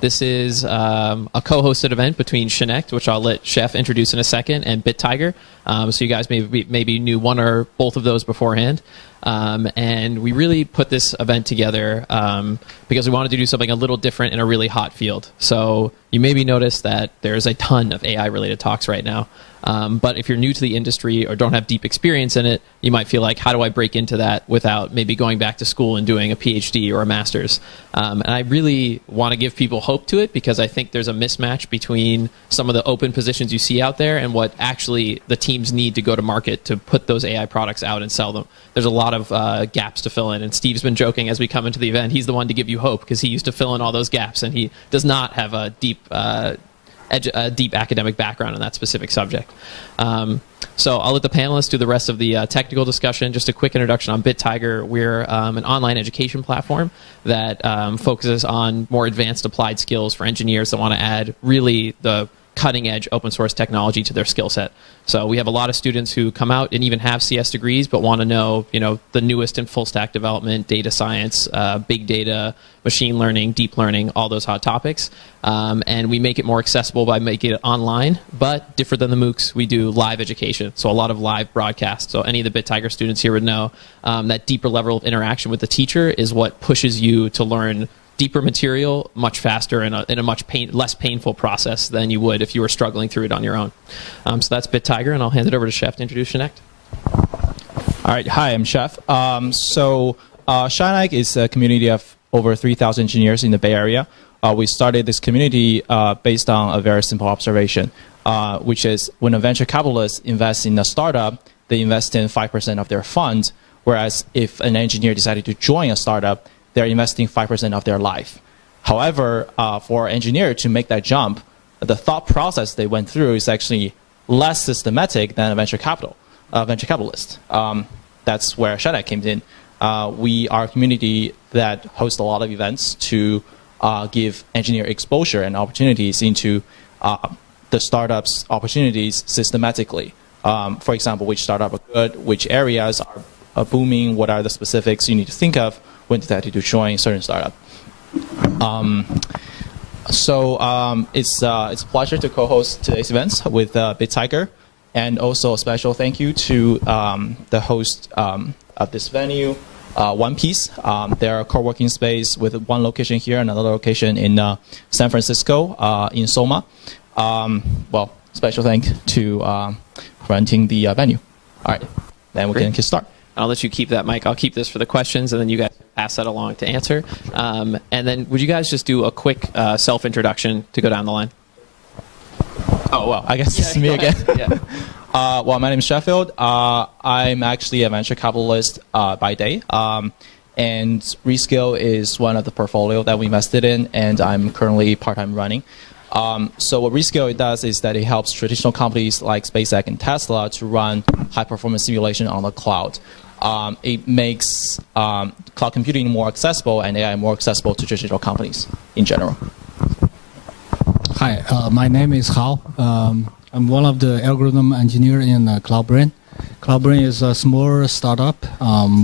This is a co-hosted event between Connect, which I'll let Chef introduce in a second, and BitTiger. So you guys maybe knew one or both of those beforehand. And we really put this event together because we wanted to do something a little different in a really hot field. So you maybe noticed that there's a ton of AI-related talks right now. But if you're new to the industry or don't have deep experience in it, you might feel like, how do I break into that without maybe going back to school and doing a PhD or a master's? And I really want to give people hope to it because I think there's a mismatch between some of the open positions you see out there and what actually the teams need to go to market to put those AI products out and sell them. There's a lot of gaps to fill in. And Steve's been joking as we come into the event, he's the one to give you hope because he used to fill in all those gaps, and he does not have a deep academic background in that specific subject. So I'll let the panelists do the rest of the technical discussion. Just a quick introduction on BitTiger. We're an online education platform that focuses on more advanced applied skills for engineers that want to add really the cutting-edge open source technology to their skill set. So we have a lot of students who come out and even have CS degrees, but want to know, the newest in full stack development, data science, big data, machine learning, deep learning, all those hot topics. And we make it more accessible by making it online, but different than the MOOCs, we do live education. So a lot of live broadcasts. So any of the BitTiger students here would know that deeper level of interaction with the teacher is what pushes you to learn deeper material much faster in a much less painful process than you would if you were struggling through it on your own. So that's BitTiger, and I'll hand it over to Chef to introduce Connect. All right, hi, I'm Chef. Shinag is a community of over 3,000 engineers in the Bay Area. We started this community based on a very simple observation, which is when a venture capitalist invests in a startup, they invest in 5% of their fund, whereas if an engineer decided to join a startup, they're investing 5% of their life. However, for an engineer to make that jump, the thought process they went through is actually less systematic than a venture capitalist. That's where Shadak came in. We are a community that hosts a lot of events to give engineer exposure and opportunities into the startups' opportunities systematically. For example, which startup are good, which areas are booming, what are the specifics you need to think of when deciding to join certain startup. It's a pleasure to co-host today's events with BitTiger, and also a special thank you to the host of this venue, One Piece. They're a co-working space with one location here and another location in San Francisco, in Soma. Special thank to renting the venue. All right, then we can start. I'll let you keep that mic. I'll keep this for the questions, and then you guys pass that along to answer. And then would you guys just do a quick self-introduction to go down the line? Oh, well, I guess it's me again. Yeah. My name is Sheffield. I'm actually a venture capitalist by day. And Rescale is one of the portfolio that we invested in, and I'm currently part-time running. So what Rescale does is that it helps traditional companies like SpaceX and Tesla to run high-performance simulation on the cloud. It makes cloud computing more accessible and AI more accessible to traditional companies in general. Hi, my name is Hao. I'm one of the algorithm engineer in CloudBrain. CloudBrain is a small startup.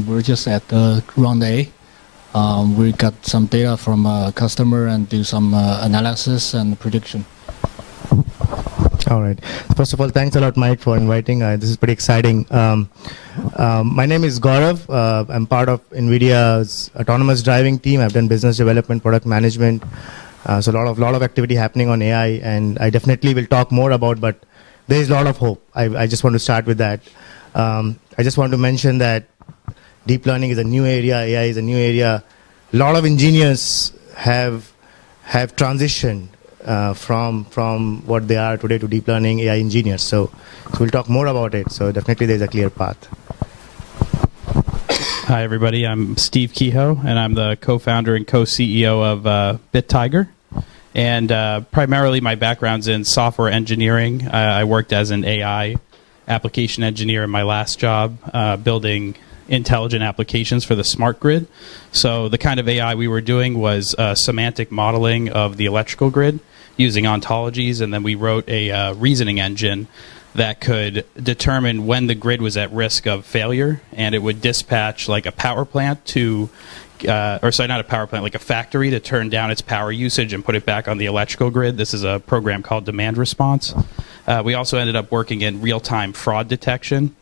We're just at round A. We got some data from a customer and do some analysis and prediction. All right. First of all, thanks a lot, Mike, for inviting. This is pretty exciting. My name is Gaurav. I'm part of NVIDIA's autonomous driving team. I've done business development, product management. So a lot of activity happening on AI, and I definitely will talk more about, but there is a lot of hope. I just want to start with that. I just want to mention that deep learning is a new area, AI is a new area. A lot of engineers have transitioned from what they are today to deep learning AI engineers. So we'll talk more about it. So definitely there's a clear path. Hi, everybody. I'm Steve Kehoe, and I'm the co-founder and co-CEO of BitTiger. And primarily my background's in software engineering. I worked as an AI application engineer in my last job, building intelligent applications for the smart grid. So the kind of AI we were doing was semantic modeling of the electrical grid using ontologies, and then we wrote a reasoning engine that could determine when the grid was at risk of failure, and it would dispatch like a power plant to or sorry, not a power plant, like a factory to turn down its power usage and put it back on the electrical grid. This is a program called Demand Response. We also ended up working in real-time fraud detection,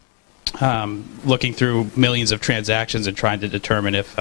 looking through millions of transactions and trying to determine if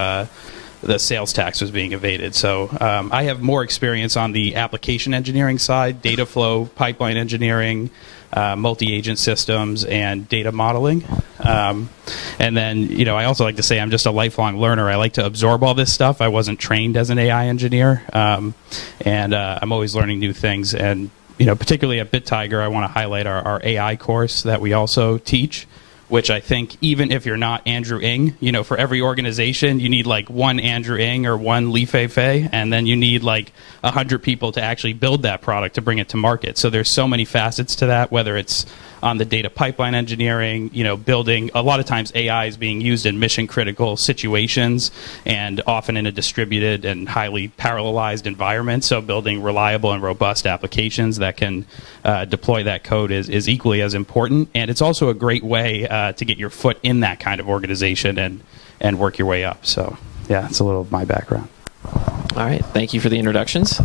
the sales tax was being evaded. So I have more experience on the application engineering side, data flow, pipeline engineering, multi-agent systems, and data modeling. And then, I also like to say I'm just a lifelong learner. I like to absorb all this stuff. I wasn't trained as an AI engineer, and I'm always learning new things. And, particularly at BitTiger, I want to highlight our AI course that we also teach, which I think even if you're not Andrew Ng, for every organization, you need like one Andrew Ng or one Li Fei, and then you need like 100 people to actually build that product to bring it to market. So there's so many facets to that, whether it's on the data pipeline engineering, building, a lot of times AI is being used in mission critical situations and often in a distributed and highly parallelized environment. So building reliable and robust applications that can deploy that code is equally as important. And it's also a great way to get your foot in that kind of organization and work your way up. So yeah, that's a little of my background. All right, thank you for the introductions.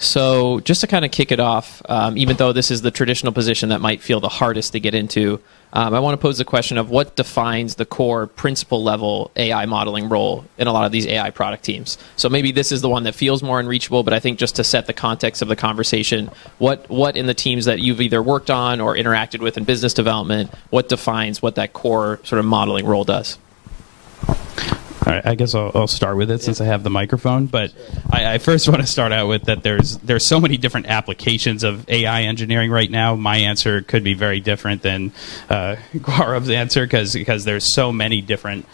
So just to kind of kick it off, even though this is the traditional position that might feel the hardest to get into, I want to pose the question of what defines the core principal level AI modeling role in a lot of these AI product teams. So maybe this is the one that feels more unreachable, but I think just to set the context of the conversation, what in the teams that you've either worked on or interacted with in business development, what defines what that core sort of modeling role does? All right, I guess I'll start with it since I have the microphone. But I first want to start out with that there's so many different applications of AI engineering right now. My answer could be very different than Gaurav's answer because there's so many different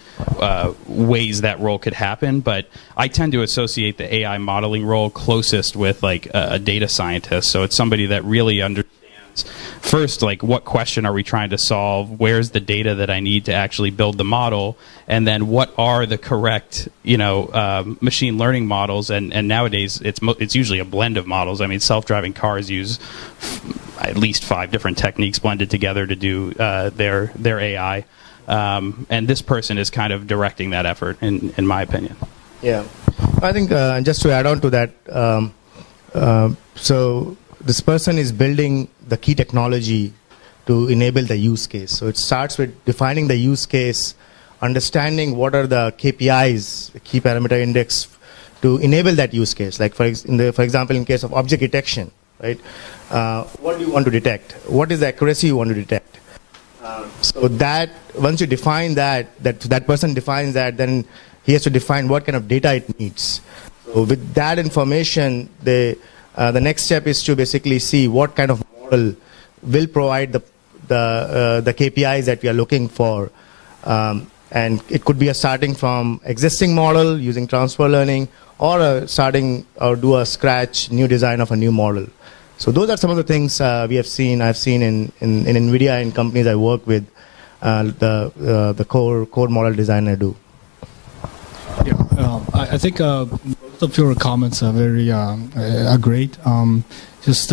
ways that role could happen. But I tend to associate the AI modeling role closest with like a data scientist. So it's somebody that really understands first, like, what question are we trying to solve? Where's the data that I need to actually build the model? And then what are the correct, machine learning models? And nowadays, it's usually a blend of models. I mean, self-driving cars use at least 5 different techniques blended together to do their AI. And this person is kind of directing that effort, in my opinion. Yeah. I think just to add on to that, so this person is building the key technology to enable the use case. So it starts with defining the use case, understanding what are the KPIs, the key parameter index, to enable that use case. Like for example, in case of object detection, right? What do you want to detect? What is the accuracy you want to detect? So that once you define that person defines that, then he has to define what kind of data it needs. So with that information, the next step is to basically see what kind of model will provide the KPIs that we are looking for. And it could be starting from existing model using transfer learning, or do a scratch new design of a new model. So those are some of the things I've seen in NVIDIA and companies I work with, the core model design I do. Yeah, I think both of your comments are very are great. Just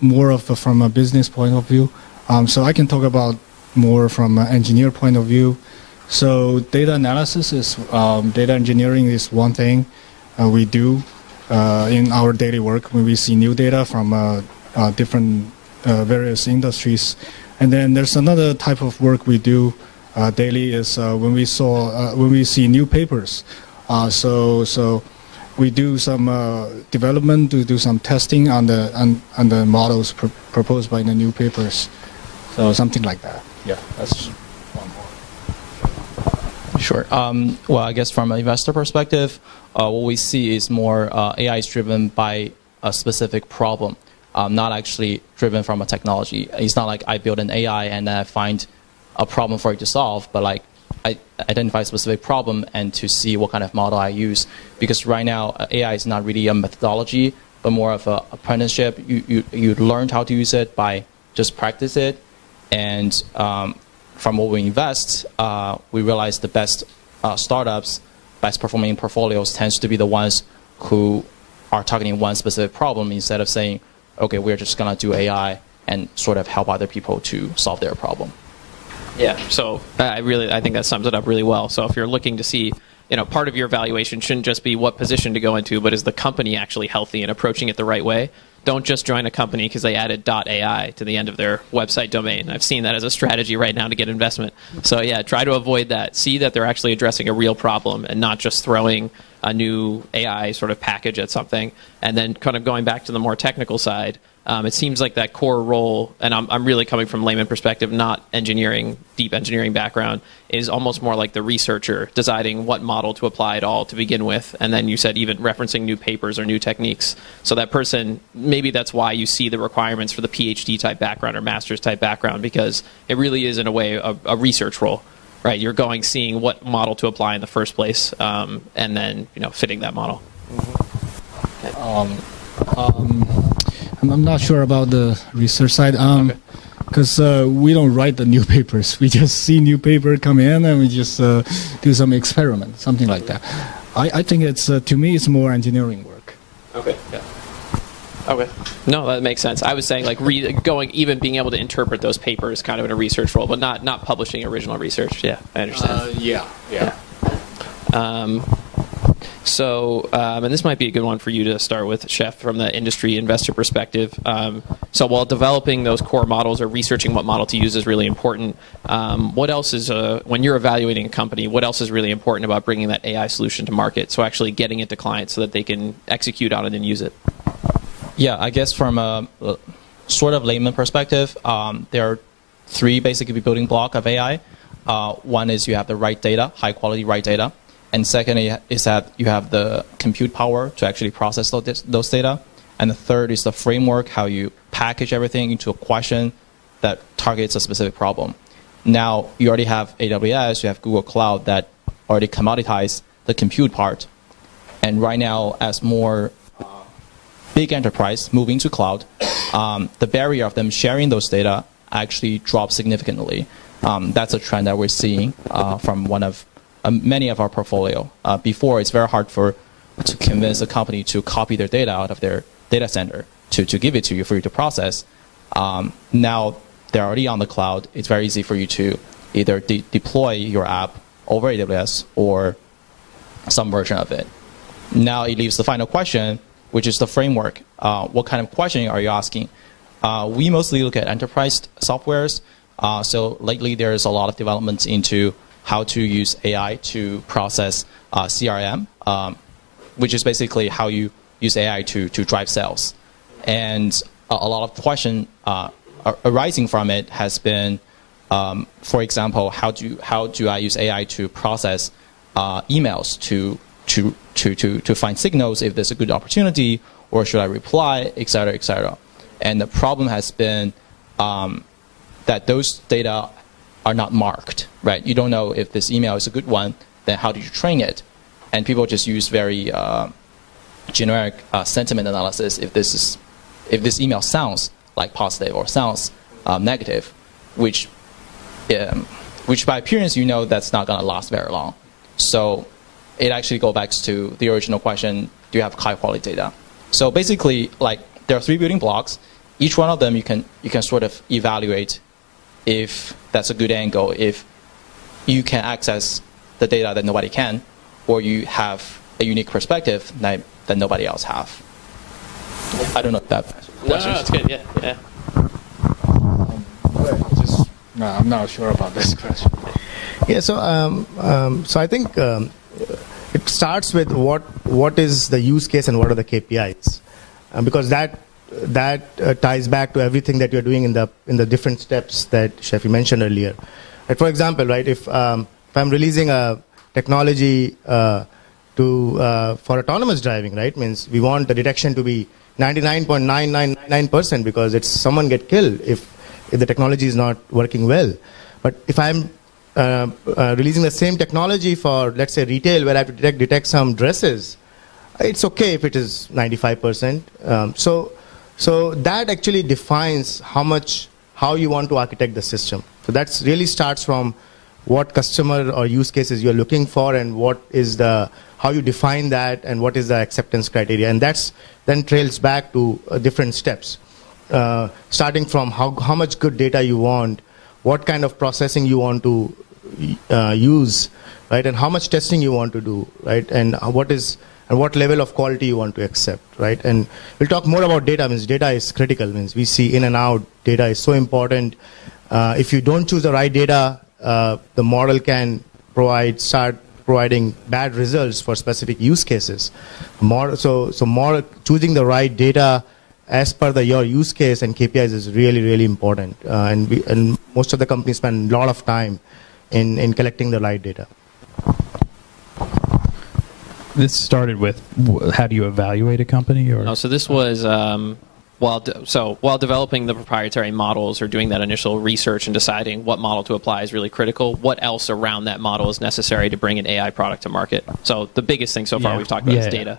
more of from a business point of view. So I can talk about more from an engineer point of view. So data analysis is data engineering is one thing we do in our daily work when we see new data from different various industries. And then there's another type of work we do daily is when we see new papers. So we do some development, to do some testing on the models proposed by the new papers. So something like that. Yeah, that's one more. Sure. Well, I guess from an investor perspective, what we see is more AI is driven by a specific problem, not actually driven from a technology. It's not like I build an AI and then I find a problem for it to solve, but like I identify a specific problem and to see what kind of model I use. Because right now, AI is not really a methodology, but more of an apprenticeship. You learned how to use it by just practice it. And from what we invest, we realize the best startups, best performing portfolios tends to be the ones who are targeting one specific problem instead of saying, okay, we're just going to do AI and sort of help other people to solve their problem. Yeah, so I think that sums it up really well. So if you're looking to see part of your valuation shouldn't just be what position to go into, but is the company actually healthy and approaching it the right way? Don't just join a company because they added .ai to the end of their website domain. I've seen that as a strategy right now to get investment. So yeah, try to avoid that. See that they're actually addressing a real problem and not just throwing a new AI sort of package at something. And then kind of going back to the more technical side, it seems like that core role, and I'm really coming from layman perspective, not engineering, deep engineering background, is almost more like the researcher deciding what model to apply it all to begin with. And then you said even referencing new papers or new techniques. So that person, maybe that's why you see the requirements for the PhD type background or master's type background, because it really is in a way a research role, right? You're going, seeing what model to apply in the first place, and then fitting that model. I'm not sure about the research side, because we don't write the new papers. We just see new paper come in and we just do some experiment, something like that. I think it's to me it's more engineering work. Okay. Yeah. Okay. No, that makes sense. I was saying like even being able to interpret those papers kind of in a research role, but not publishing original research. Yeah, I understand. Yeah. So, and this might be a good one for you to start with, Chef, from the industry investor perspective. So while developing those core models or researching what model to use is really important, what else is, when you're evaluating a company, what else is really important about bringing that AI solution to market? So actually getting it to clients so that they can execute on it and use it. Yeah, I guess from a sort of layman perspective, there are three basically building blocks of AI. One is you have the right data, high quality right data. And second is that you have the compute power to actually process those data. And the third is the framework, how you package everything into a question that targets a specific problem. Now, you already have AWS, you have Google Cloud that already commoditize the compute part. And right now, as more big enterprise moving to cloud, the barrier of them sharing those data actually drops significantly. That's a trend that we're seeing from many of our portfolio. Before, it's very hard to convince a company to copy their data out of their data center to give it to you for you to process. Now they're already on the cloud. It's very easy for you to either deploy your app over AWS or some version of it. Now it leaves the final question, which is the framework. What kind of questioning are you asking? We mostly look at enterprise softwares. So lately there's a lot of developments into how to use AI to process CRM, which is basically how you use AI to drive sales. And a lot of question arising from it has been, for example, how do I use AI to process emails to find signals if there's a good opportunity, or should I reply, et cetera, et cetera. And the problem has been that those data are not marked, right? You don't know if this email is a good one, then how do you train it? And people just use very generic sentiment analysis if this email sounds like positive or sounds negative, which by appearance you know that's not going to last very long. So it actually goes back to the original question, do you have high quality data? So basically, like, there are three building blocks. Each one of them you can sort of evaluate if that's a good angle, if you can access the data that nobody can, or you have a unique perspective that nobody else have. I don't know if that No, it's good. Yeah. No, I'm not sure about this question. Yeah, so I think it starts with what is the use case and what are the KPIs, because that ties back to everything that you're doing in the different steps that Chef mentioned earlier. Like, for example, right, if I'm releasing a technology for autonomous driving, right, means we want the detection to be 99.999% because someone get killed if the technology is not working well. But if I'm releasing the same technology for, let's say, retail, where I have to detect some dresses, it's okay if it is 95%. So that actually defines how you want to architect the system. So that really starts from what customer or use cases you're looking for, and how you define that, and what is the acceptance criteria. And that's then trails back to different steps, starting from how much good data you want, what kind of processing you want to use, right? And how much testing you want to do, right? And what level of quality you want to accept, right? And we'll talk more about data. Means data is critical. Means we see in and out. Data is so important. If you don't choose the right data, the model can start providing bad results for specific use cases. Choosing the right data as per your use case and KPIs is really, really important. And most of the companies spend a lot of time in collecting the right data. This started with how do you evaluate a company? Or? Oh, so this was while developing the proprietary models or doing that initial research and deciding what model to apply is really critical. What else around that model is necessary to bring an AI product to market? So the biggest thing so far we've talked about is data.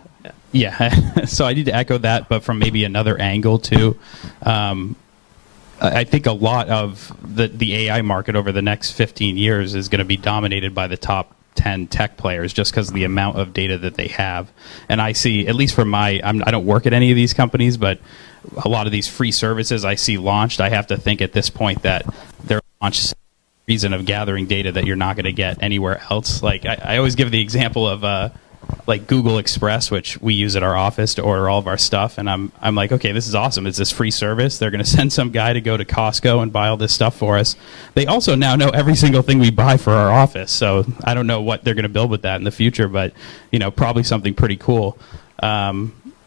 Yeah. So I need to echo that, but from maybe another angle too. I think a lot of the AI market over the next 15 years is going to be dominated by the top 10 tech players just because of the amount of data that they have. And I see, at least from I don't work at any of these companies, but a lot of these free services I see launched, I have to think at this point that they're launched reason of gathering data that you're not going to get anywhere else. Like I always give the example of like Google Express, which we use at our office to order all of our stuff, and I'm like, okay, this is awesome. It's this free service. They're going to send some guy to go to Costco and buy all this stuff for us. They also now know every single thing we buy for our office, so I don't know what they're going to build with that in the future, but probably something pretty cool.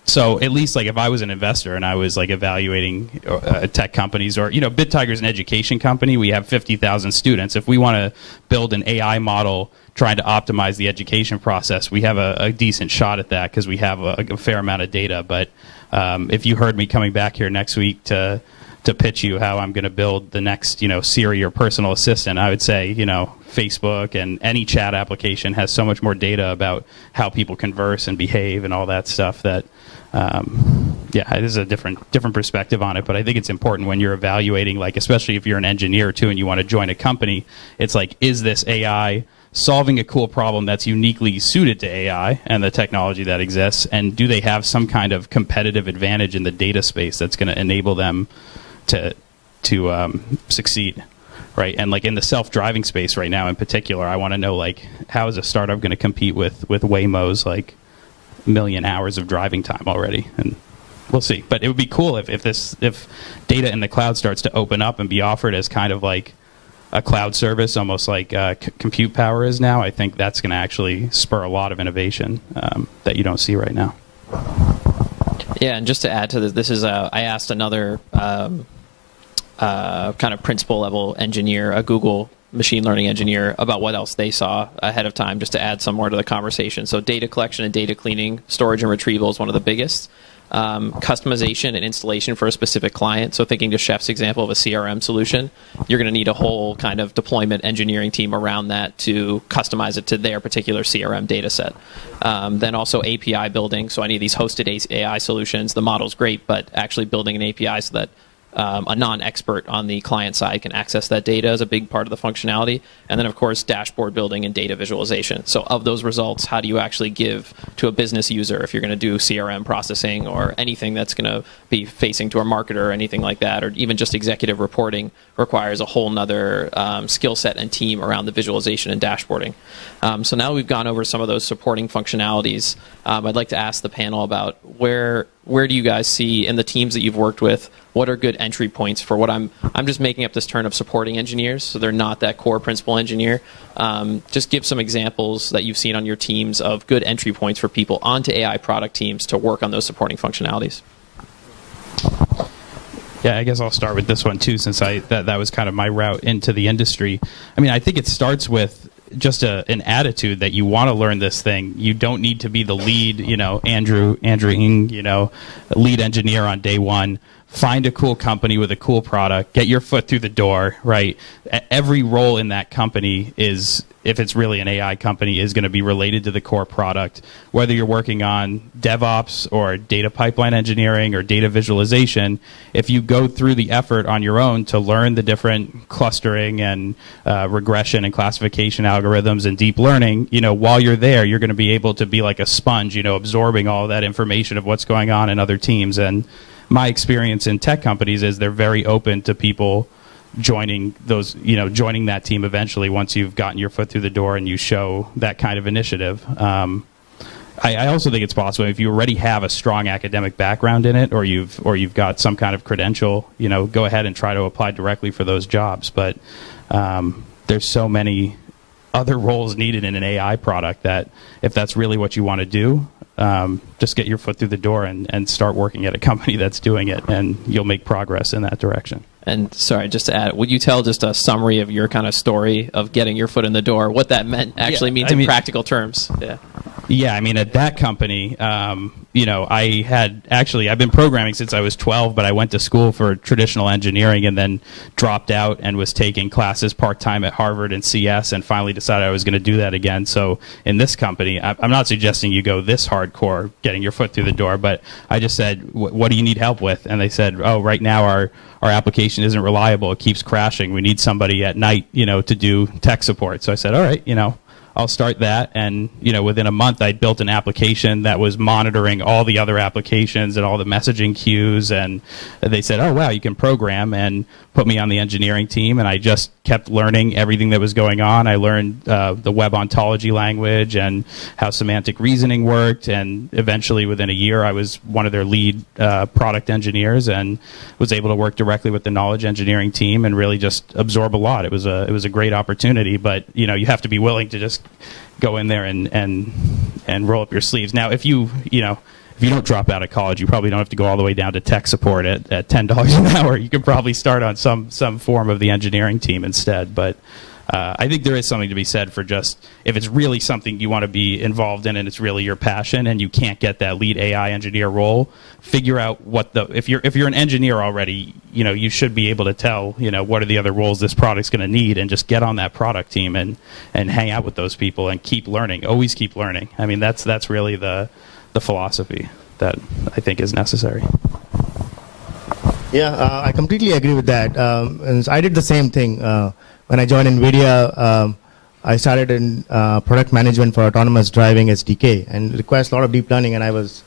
So at least like if I was an investor and I was like evaluating tech companies, or BitTiger is an education company. We have 50,000 students. If we want to build an AI model trying to optimize the education process, we have a decent shot at that because we have a fair amount of data. But if you heard me coming back here next week to pitch you how I'm going to build the next Siri or personal assistant, I would say Facebook and any chat application has so much more data about how people converse and behave and all that stuff that it is a different perspective on it. But I think it's important when you're evaluating, like especially if you're an engineer too and you want to join a company, it's like, is this AI solving a cool problem that's uniquely suited to AI and the technology that exists, and do they have some kind of competitive advantage in the data space that's going to enable them to succeed, right? And like in the self-driving space right now in particular, I want to know like how is a startup going to compete with Waymo's like million hours of driving time already, and we'll see. But it would be cool if data in the cloud starts to open up and be offered as kind of like a cloud service, almost like compute power is now. I think that's going to actually spur a lot of innovation that you don't see right now. Yeah, and just to add to this is I asked another kind of principal level engineer, a Google machine learning engineer, about what else they saw ahead of time, just to add some more to the conversation. So data collection and data cleaning, storage and retrieval is one of the biggest. Customization and installation for a specific client. So thinking to Chef's example of a CRM solution, you're going to need a whole kind of deployment engineering team around that to customize it to their particular CRM data set. Then also API building. So any of these hosted AI solutions, the model's great, but actually building an API so that a non-expert on the client side can access that data is a big part of the functionality. And then, of course, dashboard building and data visualization. So of those results, how do you actually give to a business user if you're going to do CRM processing or anything that's going to be facing to a marketer or anything like that, or even just executive reporting requires a whole nother skill set and team around the visualization and dashboarding. So now we've gone over some of those supporting functionalities. I'd like to ask the panel about where do you guys see in the teams that you've worked with, what are good entry points for what I'm just making up this term of supporting engineers, so they're not that core principal engineer. Just give some examples that you've seen on your teams of good entry points for people onto AI product teams to work on those supporting functionalities. Yeah, I guess I'll start with this one too, since that was kind of my route into the industry. I mean, I think it starts with just an attitude that you want to learn this thing. You don't need to be the lead, Andrew Ng, lead engineer on day one. Find a cool company with a cool product, get your foot through the door, right? Every role in that company is, if it's really an AI company, is going to be related to the core product. Whether you're working on DevOps or data pipeline engineering or data visualization, if you go through the effort on your own to learn the different clustering and regression and classification algorithms and deep learning, while you're there, you're going to be able to be like a sponge, absorbing all that information of what's going on in other teams. And my experience in tech companies is they're very open to people joining that team eventually once you've gotten your foot through the door and you show that kind of initiative. I also think it's possible if you already have a strong academic background in it, or you've got some kind of credential, go ahead and try to apply directly for those jobs. But there's so many other roles needed in an AI product that if that's really what you want to do, just get your foot through the door and start working at a company that's doing it, and you'll make progress in that direction. And sorry, just to add, would you tell just a summary of your kind of story of getting your foot in the door, what that means in practical terms? Yeah, I mean, at that company, I've been programming since I was 12, but I went to school for traditional engineering and then dropped out and was taking classes part-time at Harvard and CS, and finally decided I was going to do that again. So in this company, I'm not suggesting you go this hardcore getting your foot through the door, but I just said, what do you need help with? And they said, oh, right now our application isn't reliable. It keeps crashing. We need somebody at night, to do tech support. So I said, all right, I'll start that. And, within a month, I'd built an application that was monitoring all the other applications and all the messaging queues. And they said, oh, wow, you can program, and put me on the engineering team. And I just kept learning everything that was going on. I learned the web ontology language and how semantic reasoning worked. And eventually, within a year, I was one of their lead product engineers and was able to work directly with the knowledge engineering team and really just absorb a lot. It was a great opportunity, but you have to be willing to just go in there and roll up your sleeves. Now, if you don't drop out of college, you probably don't have to go all the way down to tech support at $10 an hour. You could probably start on some form of the engineering team instead. But I think there is something to be said for just if it's really something you want to be involved in and it's really your passion and you can't get that lead AI engineer role, figure out if you're an engineer already, you should be able to tell what are the other roles this product's going to need, and just get on that product team and hang out with those people and keep learning. Always keep learning. I mean, that's really the philosophy that I think is necessary. Yeah, I completely agree with that. And I did the same thing. When I joined NVIDIA, I started in product management for autonomous driving SDK, and it requires a lot of deep learning. And I was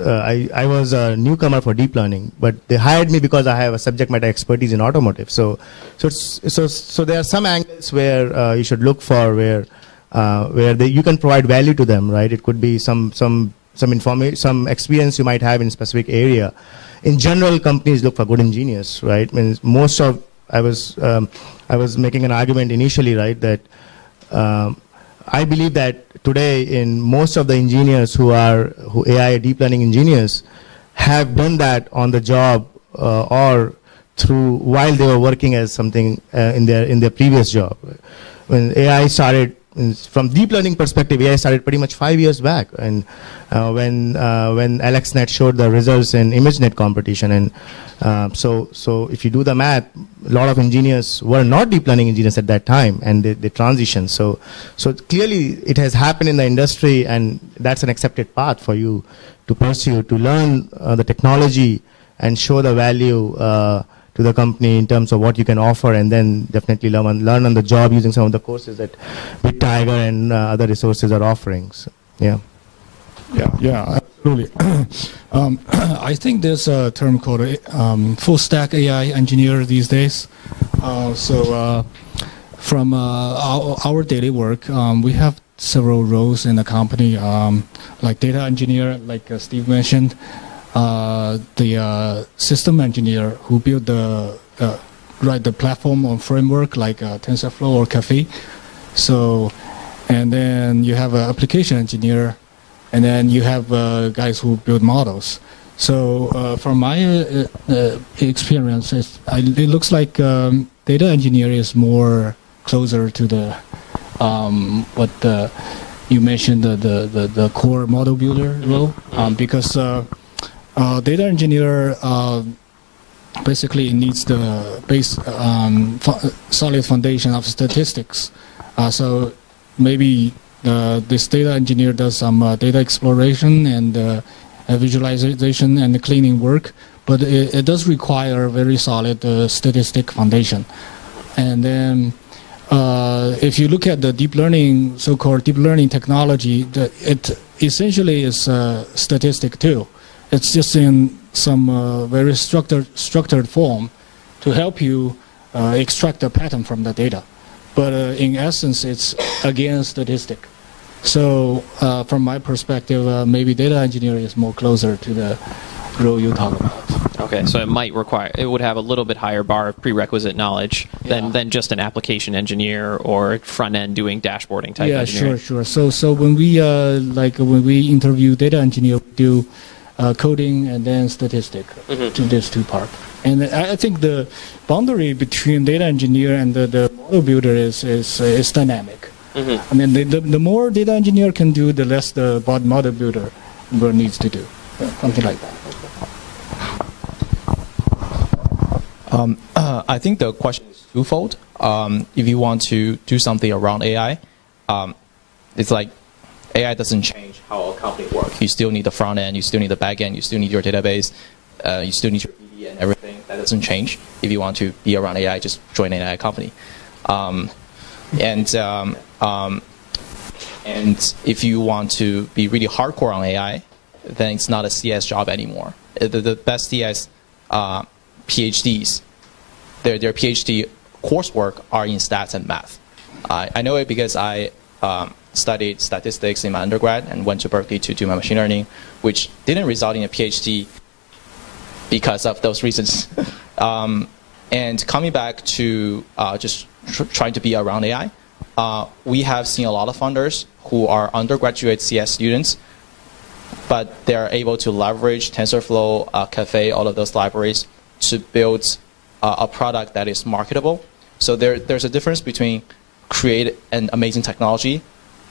a newcomer for deep learning, but they hired me because I have a subject matter expertise in automotive. So there are some angles where you should look for where you can provide value to them, right? It could be some information, some experience you might have in a specific area. In general, companies look for good engineers, right? I mean, I was making an argument initially, right, that I believe that today in most of the engineers who AI deep learning engineers have done that on the job or while they were working as something in their previous job. When AI started, from deep learning perspective, AI started pretty much 5 years back, and when AlexNet showed the results in ImageNet competition, and so if you do the math, a lot of engineers were not deep learning engineers at that time, and they transitioned. So clearly, it has happened in the industry, and that's an accepted path for you to pursue, to learn the technology and show the value to the company in terms of what you can offer, and then definitely learn on the job using some of the courses that BitTiger and other resources are offering. So, yeah. Yeah, absolutely. I think there's a term called full stack AI engineer these days. From our daily work, we have several roles in the company, like data engineer, like Steve mentioned, the system engineer who built the platform or framework like TensorFlow or Caffe. So, and then you have an application engineer, and then you have guys who build models. So from my experience, it looks like data engineer is more closer to the you mentioned the core model builder role, because data engineer basically needs the base solid foundation of statistics. So maybe this data engineer does some data exploration and visualization and cleaning work, but it does require a very solid statistic foundation. And then if you look at the deep learning, so-called deep learning technology, it essentially is statistic too. It's just in some very structured form to help you extract a pattern from the data. But in essence, it's again statistic. So from my perspective, maybe data engineering is more closer to the role you talk about. Okay, so it would have a little bit higher bar of prerequisite knowledge than just an application engineer or front end doing dashboarding type engineering. Sure. So when we when we interview data engineer, we do coding and then statistic to these two parts. And I think the boundary between data engineer and the model builder is dynamic. I mean, the more data engineer can do, the less the model builder needs to do. Something like that. I think the question is twofold. If you want to do something around AI, it's like AI doesn't change how a company works. You still need the front end, you still need the back end, you still need your database, you still need your ED and everything. That doesn't change. If you want to be around AI, just join an AI company. And if you want to be really hardcore on AI, then it's not a CS job anymore. The best CS PhDs, their PhD coursework are in stats and math. I know it because I studied statistics in my undergrad and went to Berkeley to do my machine learning, which didn't result in a PhD because of those reasons. And coming back to just trying to be around AI, we have seen a lot of founders who are undergraduate CS students, but they're able to leverage TensorFlow, Caffe, all of those libraries to build a product that is marketable. So there's a difference between create an amazing technology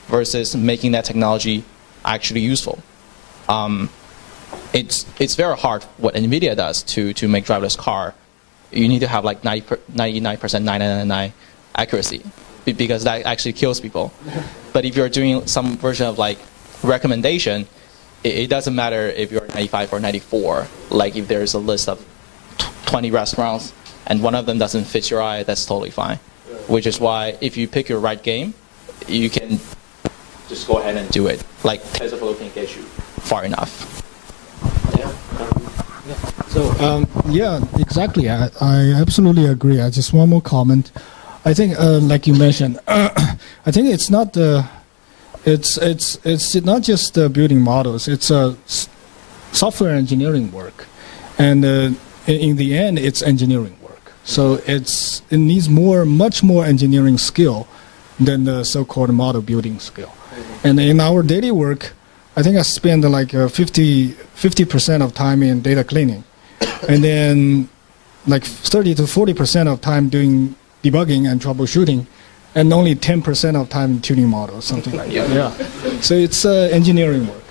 versus making that technology actually useful. It's very hard what NVIDIA does to make driverless car. You need to have like 99%, 9999 accuracy because that actually kills people. But if you're doing some version of like recommendation, it doesn't matter if you're 95 or 94. Like if there's a list of 20 restaurants and one of them doesn't fit your eye, that's totally fine. Which is why if you pick your right game, you can just go ahead and do it. Like TensorFlow can get you far enough. So yeah, exactly. I absolutely agree. I just one more comment. I think, like you mentioned, I think it's not it's not just building models. It's software engineering work, and in the end, it's engineering work. So it needs much more engineering skill than the so-called model building skill. And in our daily work, I think I spend like 50% of time in data cleaning, and then like 30 to 40% of time doing debugging and troubleshooting, and only 10% of time tuning models, something like that. Yeah. So it's engineering work.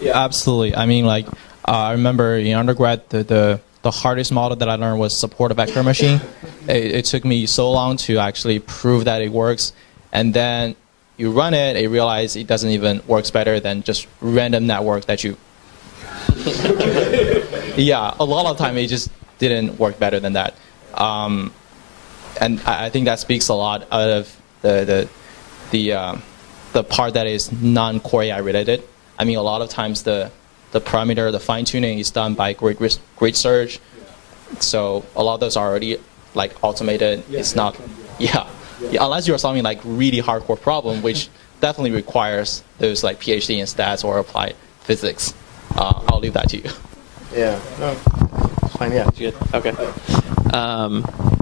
Yeah, absolutely. I mean, like I remember in undergrad, the hardest model that I learned was support a vector machine. It took me so long to actually prove that it works, and then you run it, you realize it doesn't even works better than just random network that you. Yeah, a lot of time it just didn't work better than that, and I think that speaks a lot out of the part that is non-core AI related. I mean, a lot of times the parameter, the fine tuning is done by grid search, so a lot of those are already like automated. It's not, yeah, unless you're solving like really hardcore problem, which definitely requires those like PhD in stats or applied physics. I'll leave that to you. Yeah. No. Fine. Yeah. Good. Okay.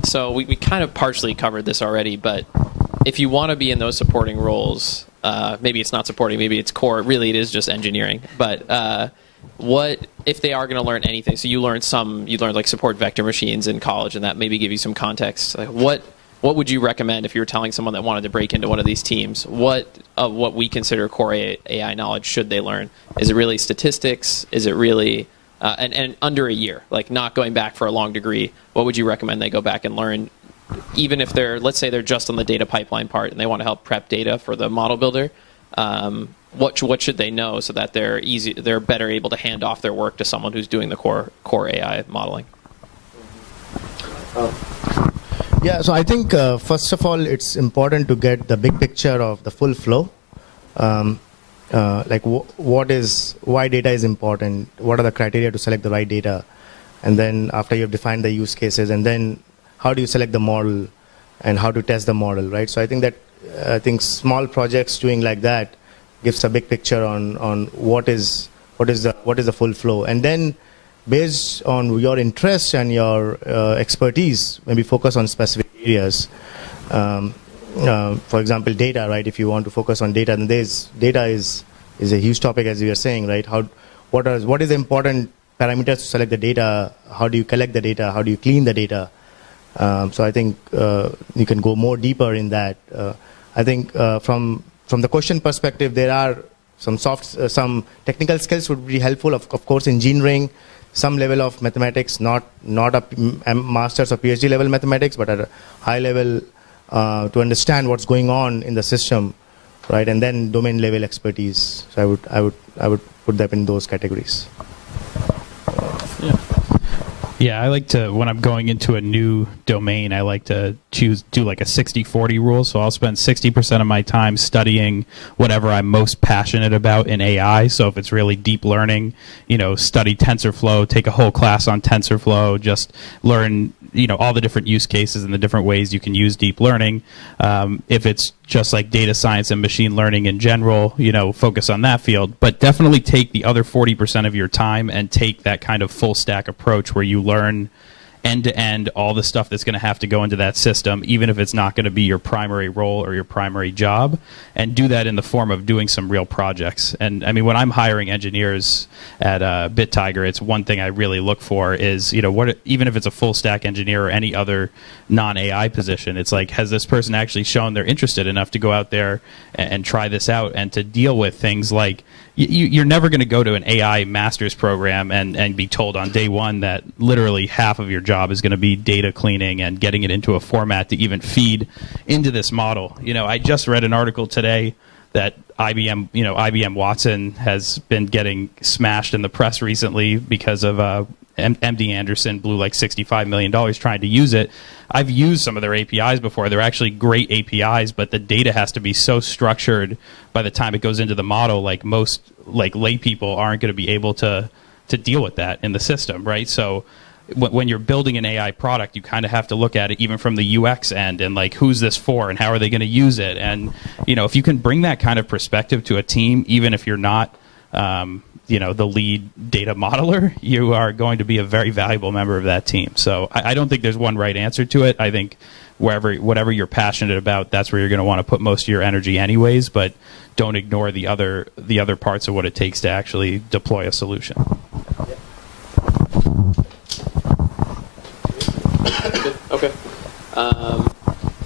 So we kind of partially covered this already, but if you want to be in those supporting roles, maybe it's not supporting, maybe it's core. Really, it is just engineering. But what if they are going to learn anything? So you learned like support vector machines in college, and that maybe give you some context. Like what would you recommend if you were telling someone that wanted to break into one of these teams? What we consider core AI knowledge should they learn? Is it really statistics? Is it really and under a year, like not going back for a long degree? What would you recommend they go back and learn? Even if let's say they're just on the data pipeline part and they want to help prep data for the model builder, what should they know so that they're better able to hand off their work to someone who's doing the core AI modeling? Yeah, so I think first of all, it's important to get the big picture of the full flow. Like why data is important, what are the criteria to select the right data, and then after you've defined the use cases, and then how do you select the model and how to test the model, right? So I think small projects doing like that gives a big picture on what is the full flow, and then based on your interests and your expertise, maybe focus on specific areas. For example, data, right? If you want to focus on data, then data is a huge topic, as we were saying, right? What is the important parameters to select the data? How do you collect the data? How do you clean the data? So I think you can go more deeper in that. I think from the question perspective, there are some technical skills would be helpful. Of course, engineering, some level of mathematics, not a master's or PhD level mathematics, but at a high level to understand what's going on in the system, right? And then domain level expertise. So I would put that in those categories. Yeah, I like to, when I'm going into a new domain, I like to do like a 60-40 rule. So I'll spend 60% of my time studying whatever I'm most passionate about in AI. So if it's really deep learning, study TensorFlow, take a whole class on TensorFlow, just learn, all the different use cases and the different ways you can use deep learning. If it's just like data science and machine learning in general, focus on that field. But definitely take the other 40% of your time and take that kind of full stack approach where you learn end-to-end all the stuff that's going to have to go into that system, even if it's not going to be your primary role or your primary job, and do that in the form of doing some real projects. And I mean, when I'm hiring engineers at BitTiger, it's one thing I really look for is, even if it's a full stack engineer or any other non-AI position, it's like, has this person actually shown they're interested enough to go out there and try this out and to deal with things like, you're never going to go to an AI master's program and be told on day one that literally half of your job is going to be data cleaning and getting it into a format to even feed into this model. I just read an article today that IBM Watson has been getting smashed in the press recently because of MD Anderson blew like $65 million trying to use it. I've used some of their APIs before. They're actually great APIs, but the data has to be so structured by the time it goes into the model, like most lay people aren't going to be able to deal with that in the system, right? So when you're building an AI product, you kind of have to look at it even from the UX end and like, who's this for and how are they going to use it? And, if you can bring that kind of perspective to a team, even if you're not the lead data modeler, you are going to be a very valuable member of that team. So I don't think there's one right answer to it. I think whatever you're passionate about, that's where you're going to want to put most of your energy anyways, but don't ignore the other parts of what it takes to actually deploy a solution. Okay.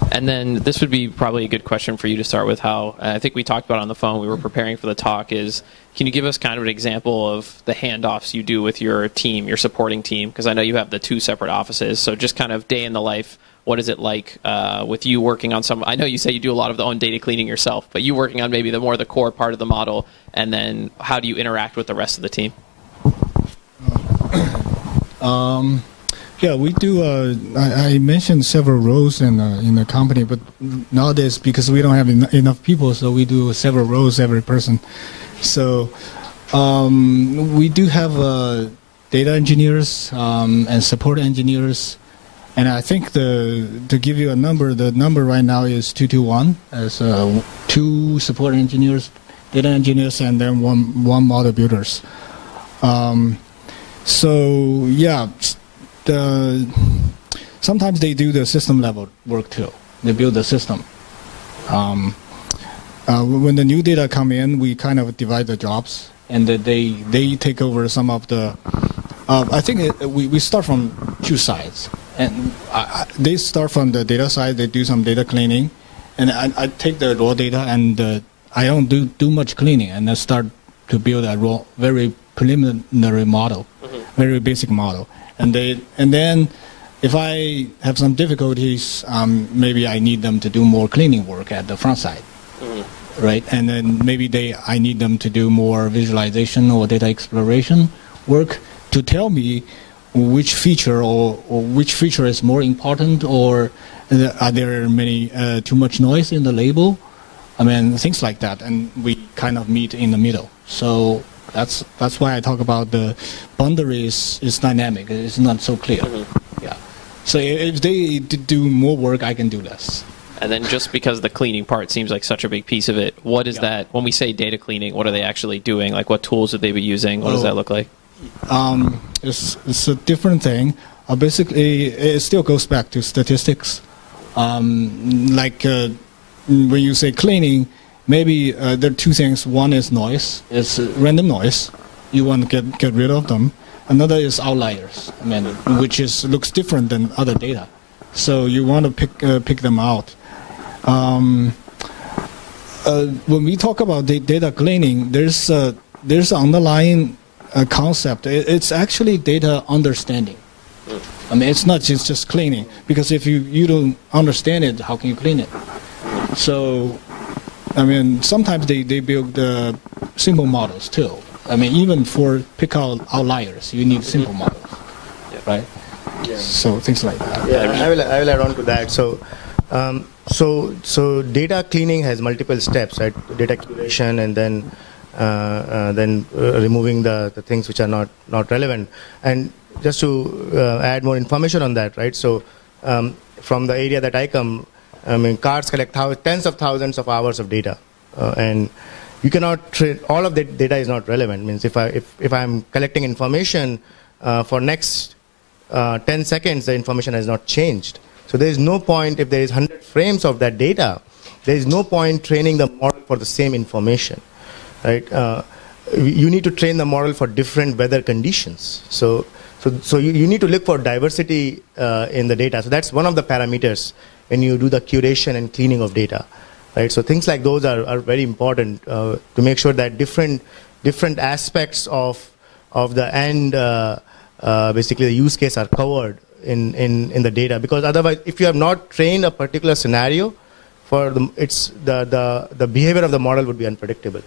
And then this would be probably a good question for you to start with, Hao. I think we talked about on the phone, we were preparing for the talk, can you give us kind of an example of the handoffs you do with your team, your supporting team? Because I know you have the 2 separate offices, so just kind of day in the life, what is it like with you working on I know you say you do a lot of the own data cleaning yourself, but you working on maybe the core part of the model, and then how do you interact with the rest of the team? Yeah, we do. I mentioned several roles in the company, but nowadays because we don't have enough people, so we do several roles every person. So we do have data engineers and support engineers, and I think to give you a number, the number right now is 2-to-1 as 2 support engineers, data engineers, and then one model builders. So yeah. Sometimes they do the system level work too. They build the system. When the new data come in, we kind of divide the jobs, and they take over some of the. I think we start from 2 sides, and they start from the data side. They do some data cleaning, and I take the raw data and I don't do much cleaning, and I start to build a raw, very preliminary model, very basic model. And then, if I have some difficulties, maybe I need them to do more cleaning work at the front side, right? And then maybe I need them to do more visualization or data exploration work to tell me which feature or which feature is more important, or are there too much noise in the label? I mean, things like that. And we kind of meet in the middle. So That's why I talk about the boundaries is dynamic. It's not so clear. Yeah. So if they do more work, I can do less. And then just because the cleaning part seems like such a big piece of it, what is that? When we say data cleaning, what are they actually doing? Like what tools would they be using? What does that look like? It's a different thing. Basically, it still goes back to statistics. When you say cleaning, maybe there are two things. One is noise. It's random noise. You want to get rid of them. Another is outliers, which looks different than other data. So you want to pick them out. When we talk about data cleaning, there's an underlying concept. It's actually data understanding. It's not just cleaning, because if you don't understand it, how can you clean it? So, sometimes they build simple models too. Even for pick out outliers, you need simple models, right? Yeah. So things like that. Yeah, I will add on to that. So data cleaning has multiple steps, right? Data curation and then removing the things which are not relevant. And just to add more information on that, right? So from the area that I come, cars collect tens of thousands of hours of data, and you cannot all of that data is not relevant. Means if I'm collecting information for next 10 seconds, the information has not changed. So there is no point, if there is 100 frames of that data, there is no point training the model for the same information, right? You need to train the model for different weather conditions. So you need to look for diversity in the data. So that's one of the parameters when you do the curation and cleaning of data, right? So things like those are very important to make sure that different aspects of the end, basically the use case are covered in the data. Because otherwise, if you have not trained a particular scenario, the behavior of the model would be unpredictable,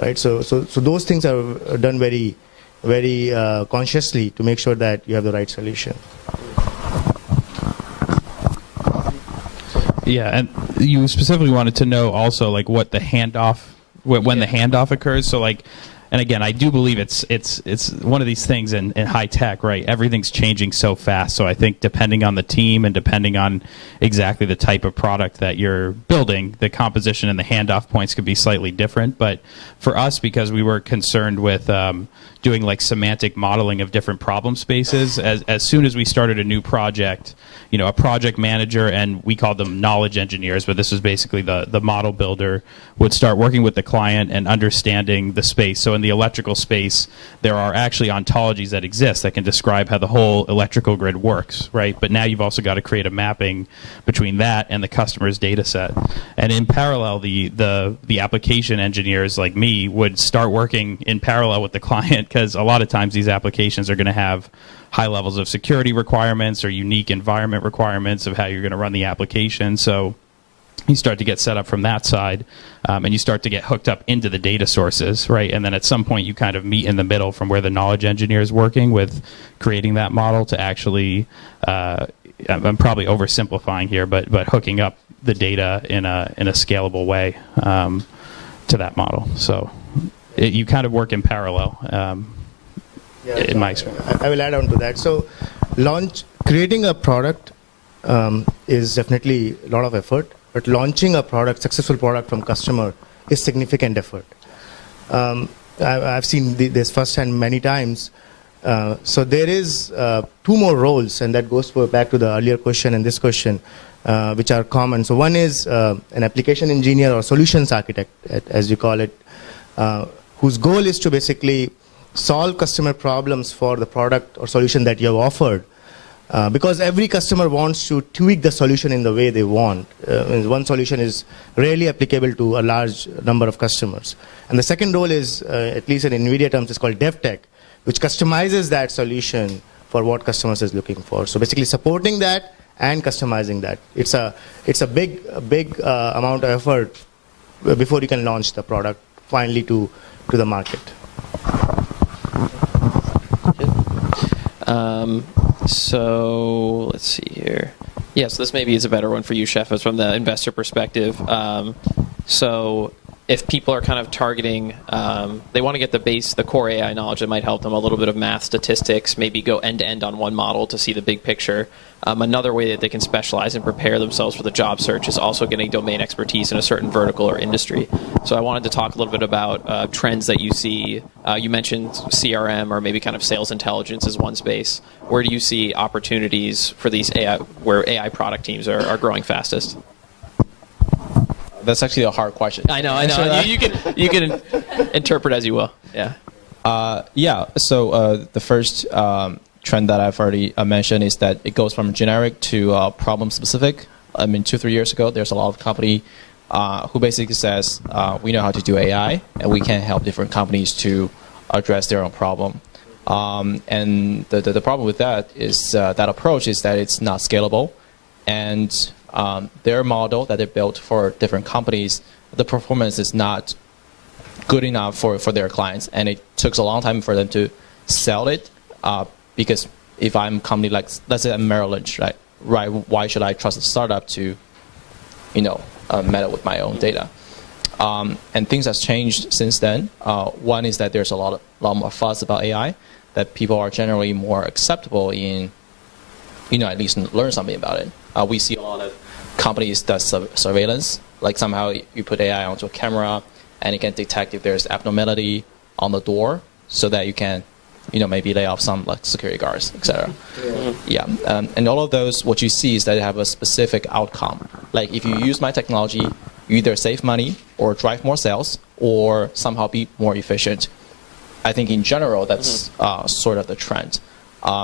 right? So those things are done very, very consciously to make sure that you have the right solution. Yeah, and you specifically wanted to know also like what the handoff, when the handoff occurs. So like, and again, I do believe it's one of these things in high tech, right? Everything's changing so fast. So I think depending on the team and depending on exactly the type of product that you're building, the composition and the handoff points could be slightly different. But for us, because we were concerned with doing like semantic modeling of different problem spaces, as soon as we started a new project, a project manager, and we called them knowledge engineers, but this was basically the model builder, would start working with the client and understanding the space. So in the electrical space, there are actually ontologies that exist that can describe how the whole electrical grid works, right? But now you've also got to create a mapping between that and the customer's data set. And in parallel, the application engineers like me would start working in parallel with the client, because a lot of times these applications are going to have high levels of security requirements or unique environment requirements of how you're going to run the application. So you start to get set up from that side, and you start to get hooked up into the data sources, right? And then at some point you kind of meet in the middle from where the knowledge engineer is working with creating that model to actually, I'm probably oversimplifying here, but hooking up the data in a scalable way to that model. So you kind of work in parallel. In my experience. I will add on to that. So creating a product is definitely a lot of effort, but launching a successful product from customer is significant effort. I've seen this firsthand many times. So there is two more roles, and that goes back to the earlier question and this question, which are common. So one is an application engineer or solutions architect, as you call it, whose goal is to basically solve customer problems for the product or solution that you have offered, because every customer wants to tweak the solution in the way they want. One solution is rarely applicable to a large number of customers. And the second role is, at least in NVIDIA terms, is called DevTech, which customizes that solution for what customers is looking for. So basically supporting that and customizing that. It's a big amount of effort before you can launch the product finally to the market. So let's see here. Yes, this maybe is a better one for you, Chef, from the investor perspective. So if people are kind of targeting, they want to get the core AI knowledge that might help them, a little bit of math, statistics, maybe go end-to-end on one model to see the big picture. Another way that they can specialize and prepare themselves for the job search is also getting domain expertise in a certain vertical or industry. So I wanted to talk a little bit about trends that you see. You mentioned CRM or maybe kind of sales intelligence is one space. Where do you see opportunities for these AI, where AI product teams are growing fastest? That's actually a hard question. I know. You can interpret as you will. Yeah. So the first trend that I've already mentioned is that it goes from generic to problem specific. I mean, 2-3 years ago, there's a lot of company who basically says we know how to do AI and we can help different companies to address their own problem. And the problem with that is that approach is that it's not scalable, and their model that they built for different companies, the performance is not good enough for their clients, and it took a long time for them to sell it. Because if I'm a company like, let's say I'm Merrill Lynch, right? Why should I trust a startup to, meddle with my own data? And things have changed since then. One is that there's a lot more fuss about AI, that people are generally more acceptable in, at least learn something about it. We see a lot of companies that surveillance, like somehow you put AI onto a camera and it can detect if there's abnormality on the door, so that you can, maybe lay off some like security guards, etc. Yeah, and all of those, what you see is that they have a specific outcome. Like if you use my technology, you either save money or drive more sales or somehow be more efficient. I think in general, that's sort of the trend.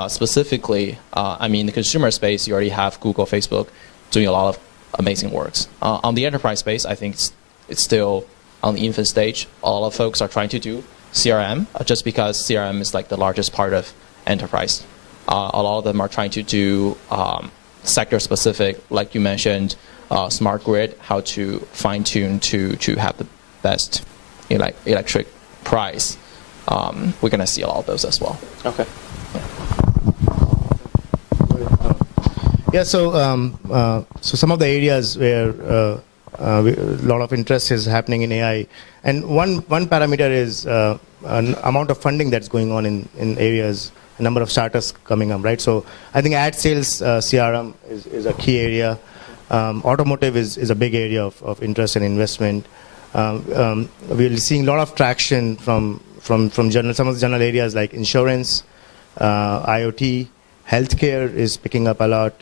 Specifically, in the consumer space, you already have Google, Facebook doing a lot of amazing works. On the enterprise space, I think it's still on the infant stage. A lot of folks are trying to do CRM, just because CRM is like the largest part of enterprise. A lot of them are trying to do sector-specific, like you mentioned, smart grid, how to fine-tune to have the best electric price. We're going to see a lot of those as well. Okay. Yeah, so some of the areas where a lot of interest is happening in AI, and one parameter is an amount of funding that's going on in areas, a number of startups coming up, right? So I think ad sales, CRM is a key area. Automotive is a big area of interest and investment. We're seeing a lot of traction from some of the general areas like insurance, IoT, healthcare is picking up a lot.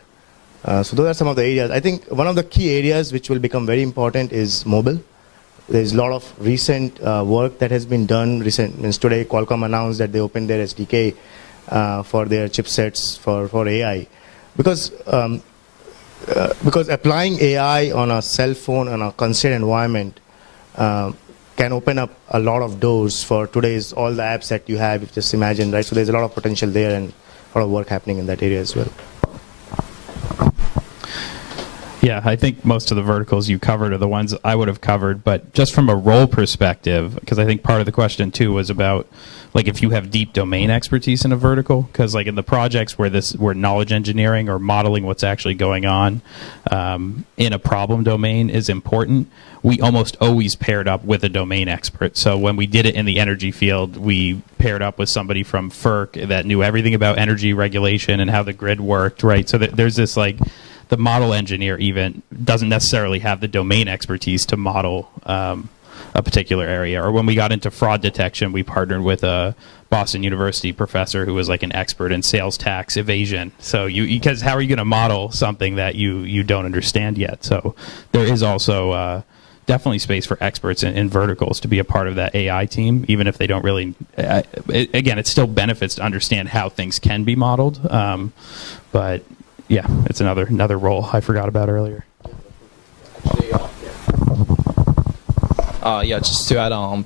So those are some of the areas. I think one of the key areas which will become very important is mobile. There's a lot of recent work that has been done. Today, Qualcomm announced that they opened their SDK for their chipsets for AI. Because applying AI on a cell phone, on a constrained environment, can open up a lot of doors for today's all the apps that you have, if just imagine, right? So there's a lot of potential there and a lot of work happening in that area as well. Yeah, I think most of the verticals you covered are the ones I would have covered, but just from a role perspective, because I think part of the question too was about like if you have deep domain expertise in a vertical, because like in the projects where knowledge engineering or modeling what's actually going on in a problem domain is important, we almost always paired up with a domain expert. So when we did it in the energy field, we paired up with somebody from FERC that knew everything about energy regulation and how the grid worked, right? So there's this like, the model engineer even doesn't necessarily have the domain expertise to model a particular area. Or when we got into fraud detection, we partnered with a Boston University professor who was like an expert in sales tax evasion. So because how are you going to model something that you don't understand yet? So there is also definitely space for experts in verticals to be a part of that AI team, even if they don't really, again, it still benefits to understand how things can be modeled. But yeah, it's another role I forgot about earlier. Yeah, just to add on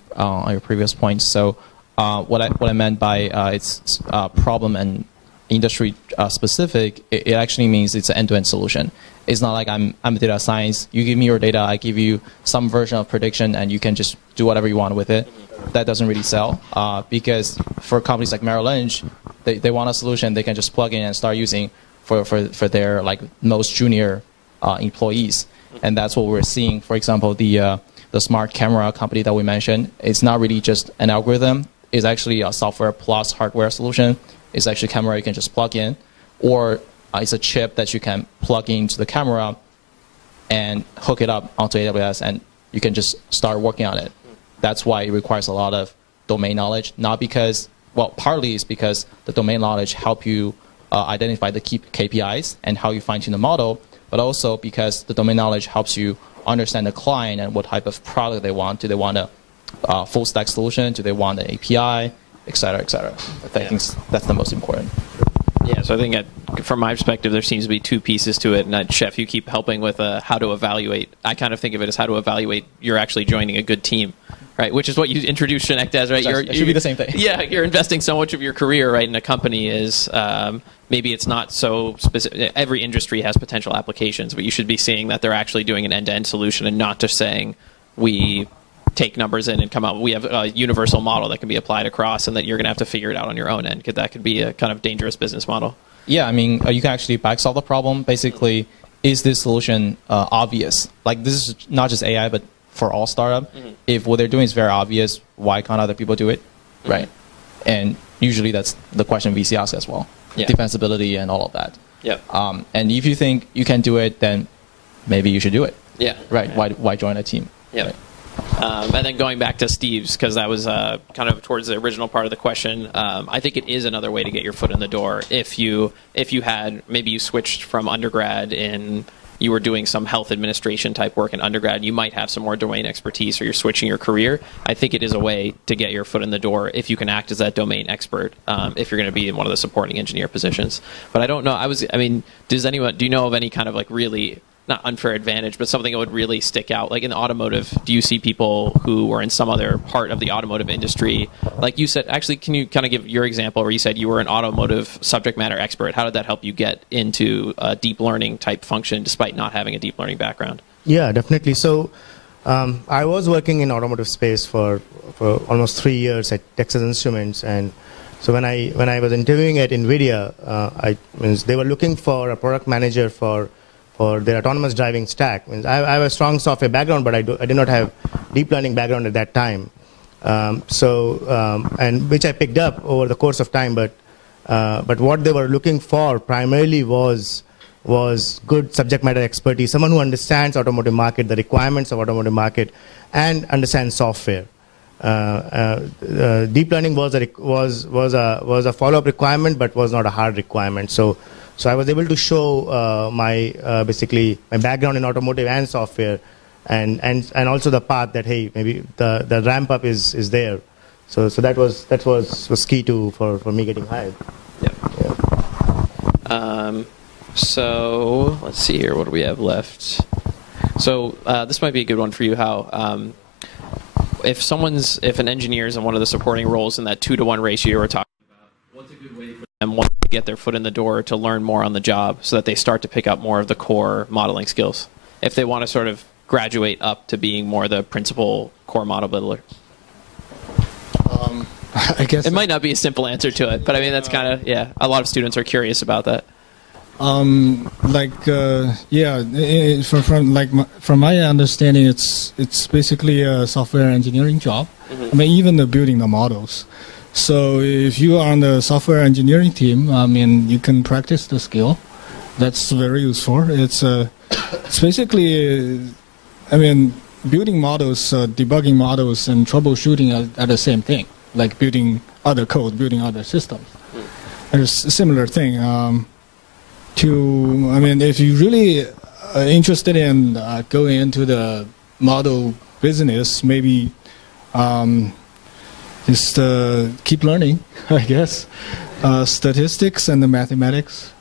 your previous point. So what I meant by it's problem and industry specific, it actually means it's an end-to-end solution. It's not like I'm a data science. You give me your data, I give you some version of prediction, and you can just do whatever you want with it. That doesn't really sell because for companies like Merrill Lynch, they want a solution they can just plug in and start using for their like most junior employees, and that's what we're seeing. For example, the the smart camera company that we mentioned, it's not really just an algorithm. It's actually a software plus hardware solution. It's actually a camera you can just plug in, or it's a chip that you can plug into the camera and hook it up onto AWS, and you can just start working on it. That's why it requires a lot of domain knowledge, not because, well, partly it's because the domain knowledge help you identify the key KPIs and how you fine-tune the model, but also because the domain knowledge helps you understand the client and what type of product they want. Do they want a full stack solution? Do they want an API, et cetera, et cetera? I think that's the most important. Yeah, so I think from my perspective, there seems to be two pieces to it. And Chef, you keep helping with how to evaluate. I kind of think of it as how to evaluate you're actually joining a good team, right? Which is what you introduced Shinek as, right? It should be the same thing. Yeah, you're investing so much of your career, right, in a company is maybe it's not so specific. Every industry has potential applications, but you should be seeing that they're actually doing an end-to-end solution and not just saying we take numbers in and come out. We have a universal model that can be applied across, and that you're going to have to figure it out on your own end. That could be a kind of dangerous business model. Yeah, I mean, you can actually back solve the problem. Basically, is this solution obvious? Like, this is not just AI, but for all startup. If what they're doing is very obvious, why can't other people do it? Right. And usually that's the question VC asks as well. Yeah. Defensibility and all of that. Yeah. And if you think you can do it, then maybe you should do it. Yeah. Right. Yeah. Why join a team? Yeah. Right. And then going back to Steve's, because that was kind of towards the original part of the question, I think it is another way to get your foot in the door. If you had, maybe you switched from undergrad in, you were doing some health administration type work in undergrad, you might have some more domain expertise, or you're switching your career. I think it is a way to get your foot in the door if you can act as that domain expert, if you're going to be in one of the supporting engineer positions. But I don't know. Do you know of any kind of like really, not unfair advantage, but something that would really stick out? Like in the automotive, do you see people who are in some other part of the automotive industry? Like you said, actually, can you kind of give your example where you said you were an automotive subject matter expert? How did that help you get into a deep learning type function despite not having a deep learning background? Yeah, definitely. So I was working in automotive space for almost 3 years at Texas Instruments, and so when I was interviewing at NVIDIA, they were looking for a product manager for their autonomous driving stack. I have a strong software background, but I did not have deep learning background at that time. And which I picked up over the course of time. But what they were looking for primarily was good subject matter expertise, someone who understands automotive market, the requirements of automotive market, and understands software. Deep learning was a follow-up requirement, but was not a hard requirement. So I was able to show basically my background in automotive and software, and also the path that, hey, maybe the ramp up is there. So that was key for me getting hired. Yeah. So let's see here. What do we have left? So this might be a good one for you, Hao. If an engineer is in one of the supporting roles in that 2-to-1 ratio you were talking about, what's a good way for them to get their foot in the door to learn more on the job so that they start to pick up more of the core modeling skills if they want to sort of graduate up to being more the principal core model builder? I guess it might not be a simple answer to it, but I mean that's kind of, yeah, a lot of students are curious about that. From my understanding, it's basically a software engineering job. I mean, even building the models. So if you are on the software engineering team, I mean, you can practice the skill. That's very useful. It's basically, I mean, building models, debugging models, and troubleshooting are the same thing. Like building other code, building other systems. There's a similar thing. If you're really interested in going into the model business, maybe just keep learning, I guess. Statistics and the mathematics.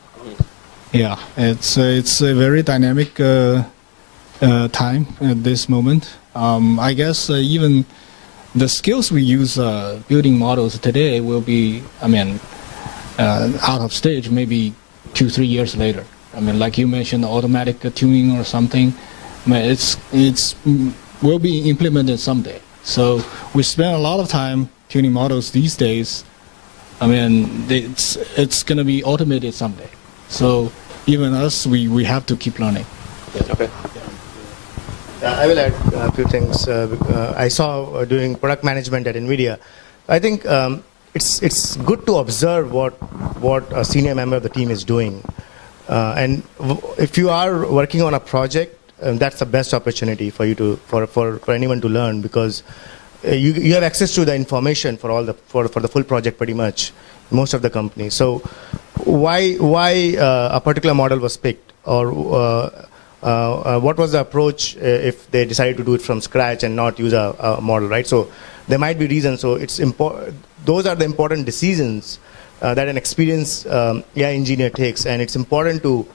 Yeah, it's a very dynamic time at this moment. I guess even the skills we use building models today will be, out of stage maybe 2-3 years later. I mean, like you mentioned, automatic tuning or something. I mean, it's will be implemented someday. So we spend a lot of time tuning models these days. I mean, it's going to be automated someday. So even us, we have to keep learning. Okay. I will add a few things. I saw doing product management at NVIDIA. I think it's good to observe what a senior member of the team is doing. And if you are working on a project, that's the best opportunity for you to for anyone to learn, because you have access to the information for the full project pretty much, most of the companies. So why a particular model was picked, or what was the approach if they decided to do it from scratch and not use a model, right? So there might be reasons. So it's important. Those are the important decisions that an experienced AI engineer takes, and it's important to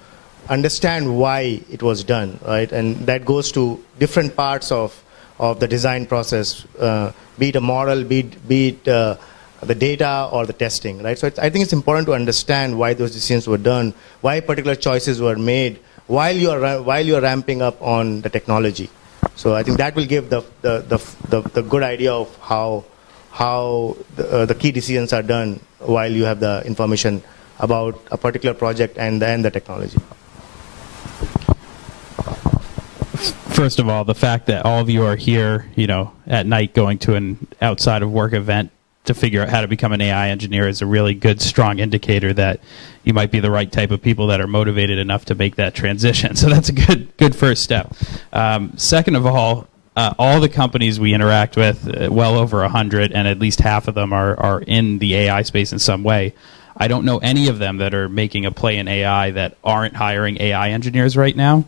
understand why it was done, right? And that goes to different parts of the design process, be it a model, be it the data or the testing, right? So I think it's important to understand why those decisions were done, why particular choices were made while you are ramping up on the technology. So I think that will give the good idea of how the key decisions are done while you have the information about a particular project and the technology. First of all, the fact that all of you are here, at night going to an outside of work event to figure out how to become an AI engineer is a really good, strong indicator that you might be the right type of people that are motivated enough to make that transition. So that's a good first step. Second of all the companies we interact with, well over 100, and at least half of them are in the AI space in some way. I don't know any of them that are making a play in AI that aren't hiring AI engineers right now.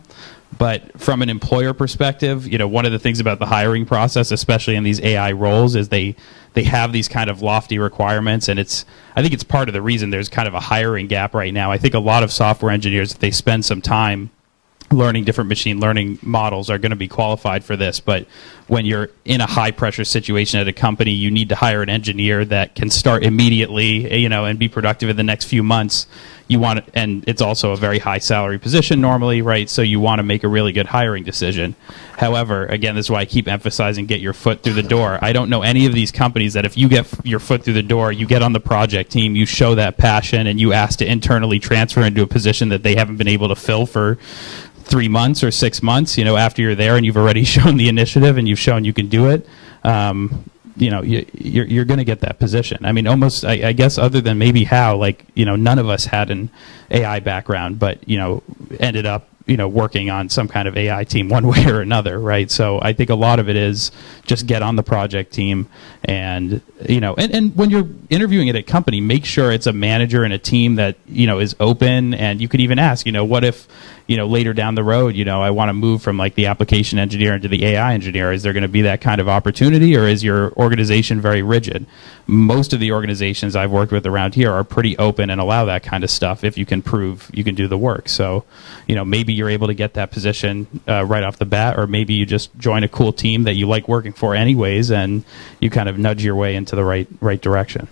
But from an employer perspective, one of the things about the hiring process, especially in these AI roles, is they have these kind of lofty requirements, and I think it's part of the reason there's kind of a hiring gap right now. I think a lot of software engineers, if they spend some time learning different machine learning models, are going to be qualified for this. But when you're in a high pressure situation at a company, you need to hire an engineer that can start immediately, and be productive in the next few months. And it's also a very high salary position normally, right? So you want to make a really good hiring decision. However, again, this is why I keep emphasizing get your foot through the door. I don't know any of these companies that if you get your foot through the door, you get on the project team, you show that passion, and you ask to internally transfer into a position that they haven't been able to fill for 3 months or 6 months, after you're there and you've already shown the initiative and you've shown you can do it, you're going to get that position. I mean, almost, I guess, other than maybe Hao, none of us had an AI background, but, ended up, working on some kind of AI team one way or another, right? So I think a lot of it is just get on the project team and, and when you're interviewing at a company, make sure it's a manager and a team that, is open. And you could even ask, what if, later down the road, I want to move from like the application engineer into the AI engineer. Is there going to be that kind of opportunity, or is your organization very rigid? Most of the organizations I've worked with around here are pretty open and allow that kind of stuff if you can prove you can do the work. So, maybe you're able to get that position right off the bat, or maybe you just join a cool team that you like working for anyways, and you kind of nudge your way into the right direction.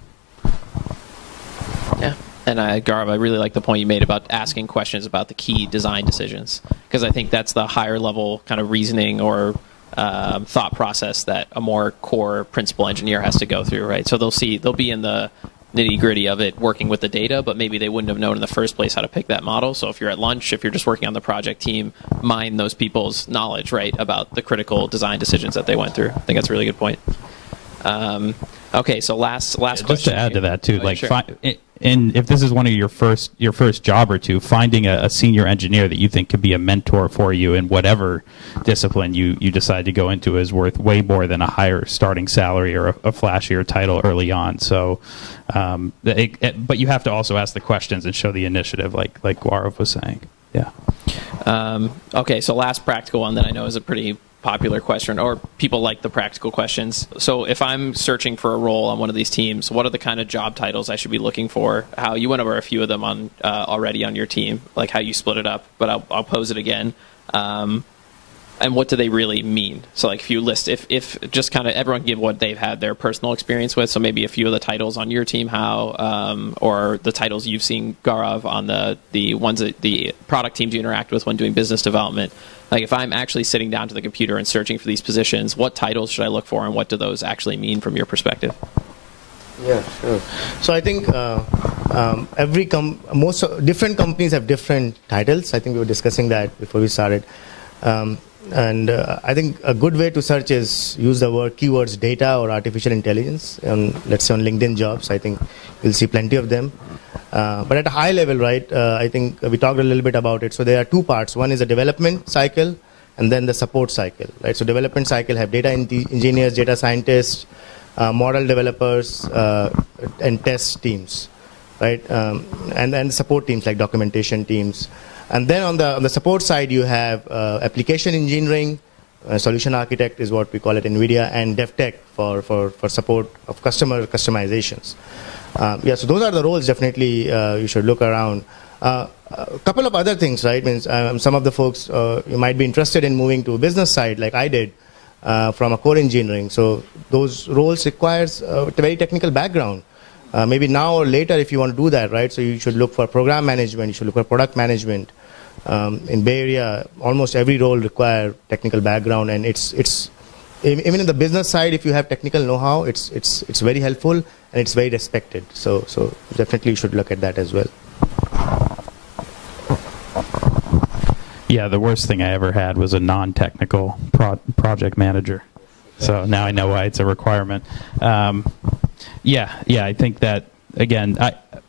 Yeah. And Gaurav, I really like the point you made about asking questions about the key design decisions, because I think that's the higher level kind of reasoning or thought process that a more core principal engineer has to go through, right? So they'll be in the nitty-gritty of it, working with the data, but maybe they wouldn't have known in the first place how to pick that model. So if you're at lunch, if you're just working on the project team, mine those people's knowledge, right, about the critical design decisions that they went through. I think that's a really good point. Okay, so last question. Just to add to that too, sure. And if this is one of your first job or two, finding a senior engineer that you think could be a mentor for you in whatever discipline you decide to go into is worth way more than a higher starting salary or a flashier title early on. So, but you have to also ask the questions and show the initiative, like Gaurav was saying. Yeah. Okay, so last practical one that I know is a pretty popular question, or people like the practical questions. So if I'm searching for a role on one of these teams, what are the kind of job titles I should be looking for? How you went over a few of them on already on your team, like how you split it up, but I'll pose it again. And what do they really mean? So like if you list, if just kind of everyone give what they've had their personal experience with, so maybe a few of the titles on your team, how, or the titles you've seen, Gaurav, on the ones that the product teams you interact with when doing business development. Like if I'm actually sitting down to the computer and searching for these positions, what titles should I look for, and what do those actually mean from your perspective? Yeah, sure. So I think different companies have different titles. I think we were discussing that before we started. I think a good way to search is use the word keywords data or artificial intelligence. Let's say on LinkedIn jobs, I think you'll see plenty of them. But at a high level, right, I think we talked a little bit about it. So there are two parts. One is the development cycle and then the support cycle, right? So development cycle have data engineers, data scientists, model developers, and test teams, right? And then support teams like documentation teams. And then on the support side, you have application engineering, solution architect is what we call it, NVIDIA, and dev tech for support of customer customizations. Yeah, so those are the roles definitely you should look around. A couple of other things, right? Means some of the folks you might be interested in moving to a business side, like I did, from a core engineering. So those roles requires a very technical background. Maybe now or later if you want to do that, right? So you should look for program management, you should look for product management. In Bay Area, almost every role require technical background, and it's even in the business side, if you have technical know-how, it's very helpful and it's very respected. So definitely you should look at that as well. Yeah, the worst thing I ever had was a non-technical project manager. So now I know why it's a requirement. Yeah, I think that, again,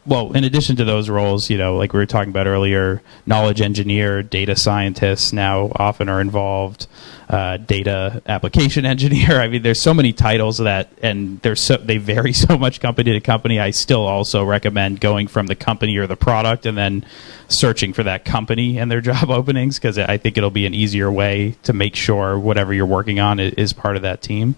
well, in addition to those roles, you know, like we were talking about earlier, knowledge engineer, data scientists now often are involved, data application engineer. I mean, there's so many titles that, and they vary so much company to company. I still also recommend going from the company or the product and then searching for that company and their job openings, because I think it'll be an easier way to make sure whatever you're working on is part of that team.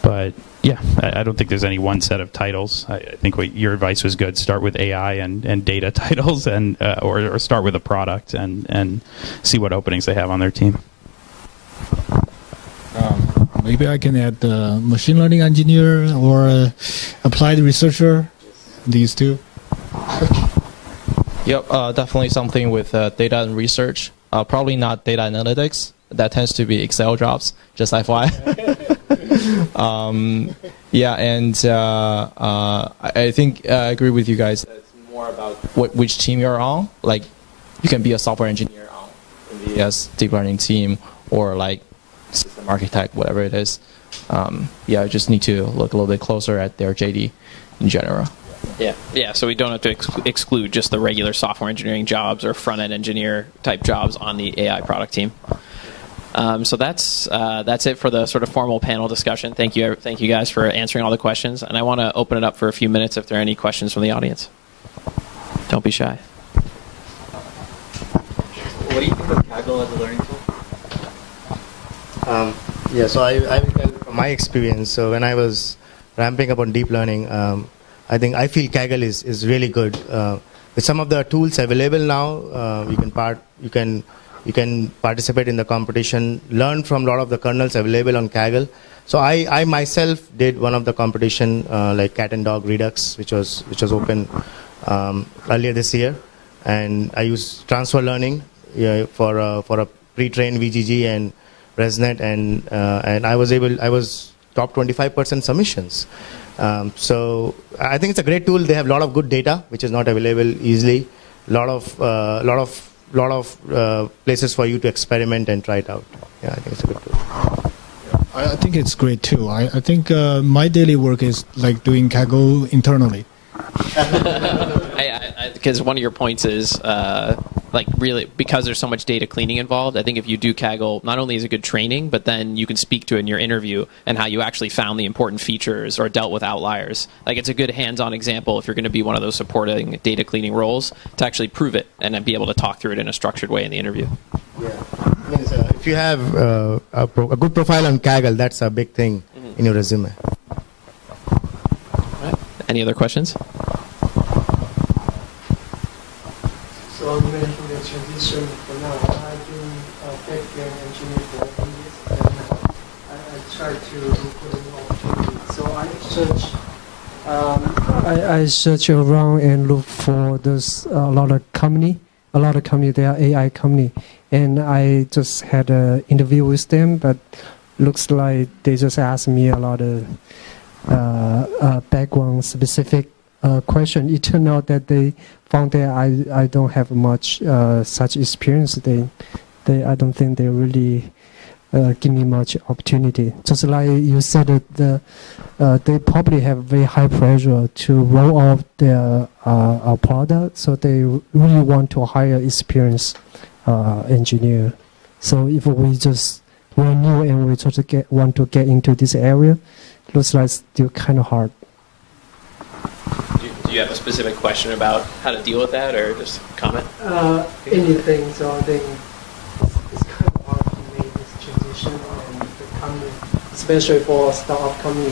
But yeah, I don't think there's any one set of titles. I think your advice was good. Start with AI and data titles, and or start with a product and see what openings they have on their team. Maybe I can add machine learning engineer or applied researcher. These two. Yep, definitely something with data and research. Probably not data analytics. That tends to be Excel jobs, just FYI. Yeah, and I think I agree with you guys. It's more about which team you're on. Like, you can be a software engineer on NVIDIA's deep learning team, or like system architect, whatever it is. Yeah, I just need to look a little bit closer at their JD in general. Yeah. So we don't have to exclude just the regular software engineering jobs or front-end engineer type jobs on the AI product team. So that's it for the sort of formal panel discussion. Thank you guys for answering all the questions, and I want to open it up for a few minutes if there are any questions from the audience. Don't be shy. What do you think of Kaggle as a learning tool? Yeah, so I will tell from my experience. So when I was ramping up on deep learning, I feel Kaggle is really good. With some of the tools available now, you can participate in the competition, learn from a lot of the kernels available on Kaggle. So I myself did one of the competition, like cat and dog redux, which was open earlier this year, and I used transfer learning for a pre-trained VGG and ResNet, and I was top 25% submissions. So I think it's a great tool. They have a lot of good data, which is not available easily. A lot of places for you to experiment and try it out. Yeah, I think it's a good tool. I think it's great too. I think my daily work is like doing Kaggle internally. Because one of your points is like really, because there's so much data cleaning involved, I think if you do Kaggle, not only is it good training, but then you can speak to it in your interview and how you actually found the important features or dealt with outliers. Like, it's a good hands-on example if you're going to be one of those supporting data cleaning roles to actually prove it and then be able to talk through it in a structured way in the interview. Yeah, if you have a good profile on Kaggle, that's a big thing in your resume. All right. Any other questions? So you mentioned the transition for now. I've been a back-end engineer for 8 years, and I try to look for new opportunities. So I search around and look for those a lot of company. They are AI company, and I just had an interview with them, but looks like they just asked me a lot of background specific question. It turned out that they found that I don't have much such experience. I don't think they really give me much opportunity. Just like you said, that they probably have very high pressure to roll out their product, so they really want to hire experienced engineer. So if we're new and we just want to get into this area, looks like still kind of hard. Do you have a specific question about how to deal with that, or just comment? Anything. So I think it's kind of hard to make this transition, and the company, especially for a startup company,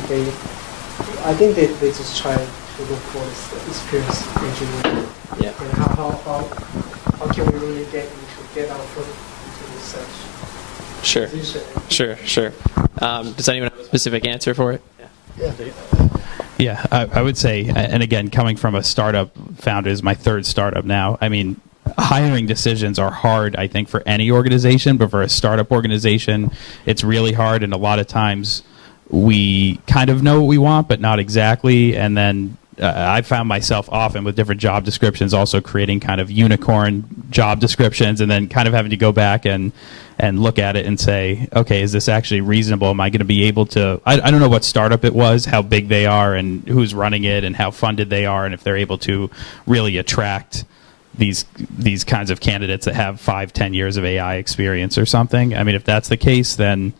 I think they just try to look for this experienced engineer. Yeah. And how can we really get our foot into research? Sure. Sure. Does anyone have a specific answer for it? Yeah. Yeah, I would say, and again, coming from a startup founder, is my third startup now. I mean, hiring decisions are hard, I think, for any organization, but for a startup organization, it's really hard, and a lot of times we kind of know what we want, but not exactly, and then I found myself often with different job descriptions also creating kind of unicorn job descriptions, and then kind of having to go back and look at it and say, okay, is this actually reasonable? Am I going to be able to, I don't know what startup it was, how big they are, and who's running it, and how funded they are, and if they're able to really attract these kinds of candidates that have 5-10 years of AI experience or something. I mean, if that's the case, then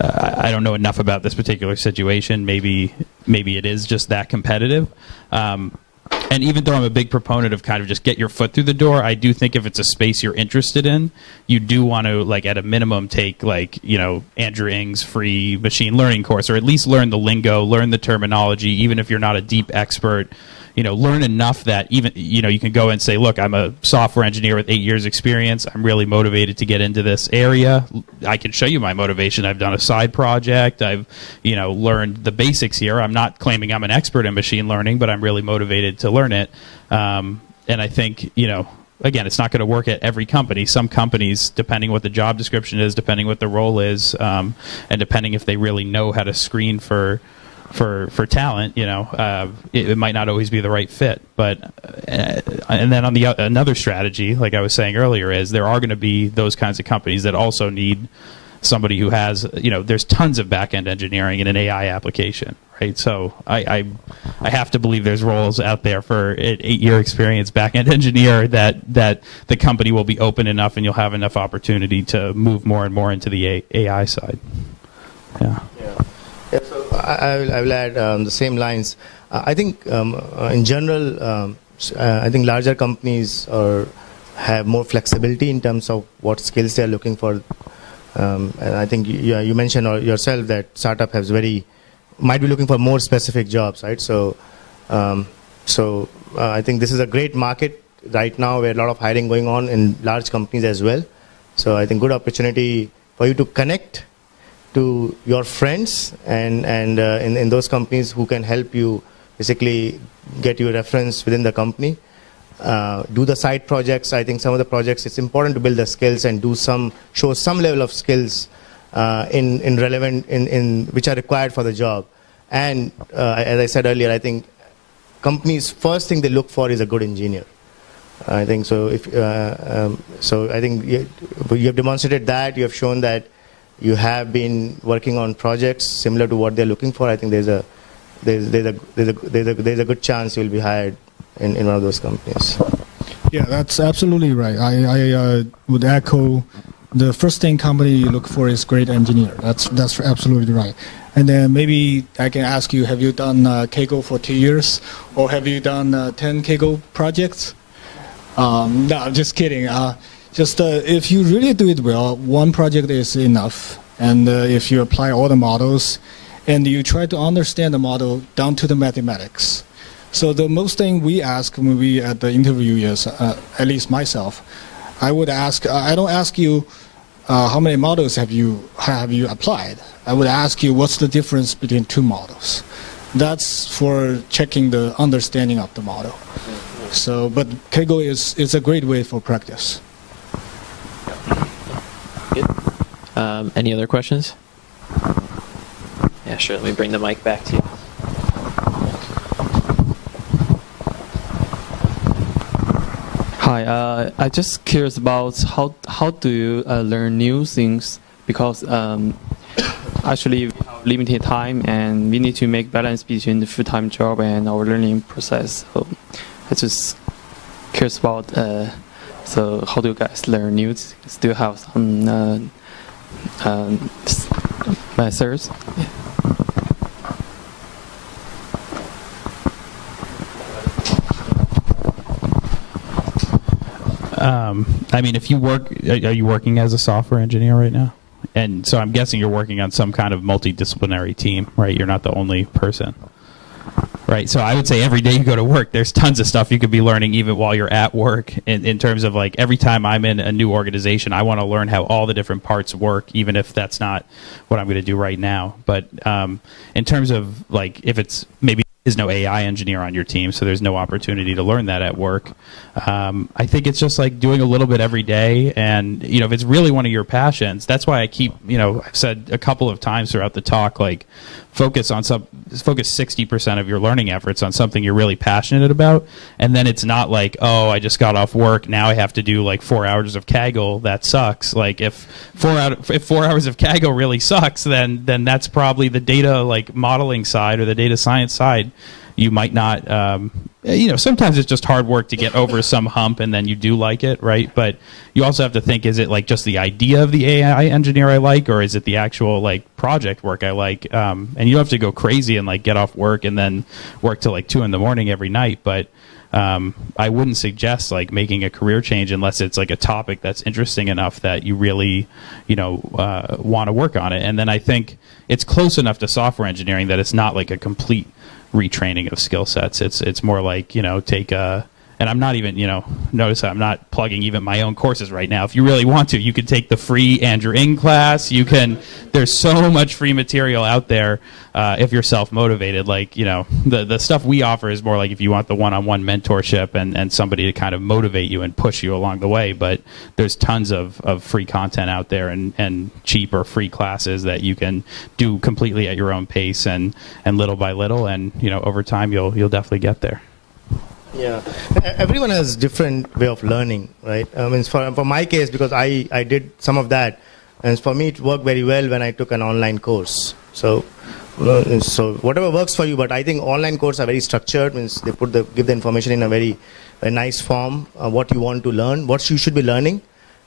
I don't know enough about this particular situation. Maybe it is just that competitive. And even though I'm a big proponent of kind of just get your foot through the door, I do think if it's a space you're interested in, you do want to, like, at a minimum, take, like, you know, Andrew Ng's free machine learning course, or at least learn the lingo, learn the terminology, even if you're not a deep expert. You know, learn enough that even, you know, you can go and say, look, I'm a software engineer with 8 years experience. I'm really motivated to get into this area. I can show you my motivation. I've done a side project. I've, you know, learned the basics here. I'm not claiming I'm an expert in machine learning, but I'm really motivated to learn it. And I think, you know, again, it's not going to work at every company. Some companies, depending what the job description is, depending what the role is, and depending if they really know how to screen for talent, you know, it might not always be the right fit. But and then on the another strategy, like I was saying earlier, is there are going to be those kinds of companies that also need somebody who has, you know, there's tons of back-end engineering in an AI application, right? So I have to believe there's roles out there for an 8-year experience back-end engineer that the company will be open enough and you'll have enough opportunity to move more and more into the AI side. Yeah. Yeah, so I will add the same lines. I think in general, I think larger companies have more flexibility in terms of what skills they are looking for. And I think you mentioned yourself that startup might be looking for more specific jobs, right? So, I think this is a great market right now where a lot of hiring going on in large companies as well. So I think good opportunity for you to connect to your friends and in those companies who can help you basically get you a reference within the company. Do the side projects. I think some of the projects, it's important to build the skills and show some level of skills in which are required for the job. And as I said earlier, I think companies, first thing they look for is a good engineer. I think so. So I think you have demonstrated that. You have shown that you have been working on projects similar to what they're looking for. I think there's a good chance you'll be hired in one of those companies. Yeah, that's absolutely right. I would echo the first thing company you look for is great engineer. That's absolutely right. And then maybe I can ask you, have you done Kehoe for 2 years, or have you done 10 Kehoe projects? No, I'm just kidding. If you really do it well, one project is enough. And if you apply all the models and you try to understand the model down to the mathematics. So the most thing we ask when we at the interview is, at least myself, I would ask, I don't ask you how many models have you applied. I would ask you what's the difference between two models. That's for checking the understanding of the model. So, but Kehoe is a great way for practice. Good. Any other questions? Yeah, sure. Let me bring the mic back to you. Hi, I just curious about how do you learn new things, because actually we have limited time and we need to make balance between the full-time job and our learning process. So I just curious about so how do you guys learn new things? Do you have some methods? Yeah. I mean, if you work, are you working as a software engineer right now? And so I'm guessing you're working on some kind of multidisciplinary team, right? You're not the only person, right? So I would say every day you go to work, there's tons of stuff you could be learning even while you're at work in terms of like every time I'm in a new organization, I want to learn how all the different parts work, even if that's not what I'm going to do right now. But in terms of like if it's maybe there's no AI engineer on your team, so there's no opportunity to learn that at work. I think it's just like doing a little bit every day, and you know, if it's really one of your passions, that's why I keep, you know, I've said a couple of times throughout the talk, like focus 60% of your learning efforts on something you're really passionate about, and then it's not like, oh, I just got off work, now I have to do like 4 hours of Kaggle. That sucks. Like if 4 hours of Kaggle really sucks, then that's probably the data like modeling side or the data science side. You might not, you know, sometimes it's just hard work to get over some hump and then you do like it, right? But you also have to think, is it like just the idea of the AI engineer I like, or is it the actual like project work I like? And you don't have to go crazy and like get off work and then work till like 2 in the morning every night. But I wouldn't suggest like making a career change unless it's like a topic that's interesting enough that you really, you know, want to work on it. And then I think it's close enough to software engineering that it's not like a complete retraining of skill sets. It's more like, you know, take a, and I'm not even, you know, notice I'm not plugging even my own courses right now. If you really want to, you could take the free Andrew Ng class. You can, there's so much free material out there if you're self-motivated. Like, you know, the stuff we offer is more like if you want the one-on-one mentorship and somebody to kind of motivate you and push you along the way. But there's tons of free content out there and cheap or free classes that you can do completely at your own pace and little by little. And, you know, over time, you'll definitely get there. Yeah, everyone has different way of learning, right? I mean, for my case, because I did some of that, and for me it worked very well when I took an online course. So whatever works for you, but I think online courses are very structured. Means they give the information in a very nice form, what you want to learn, what you should be learning,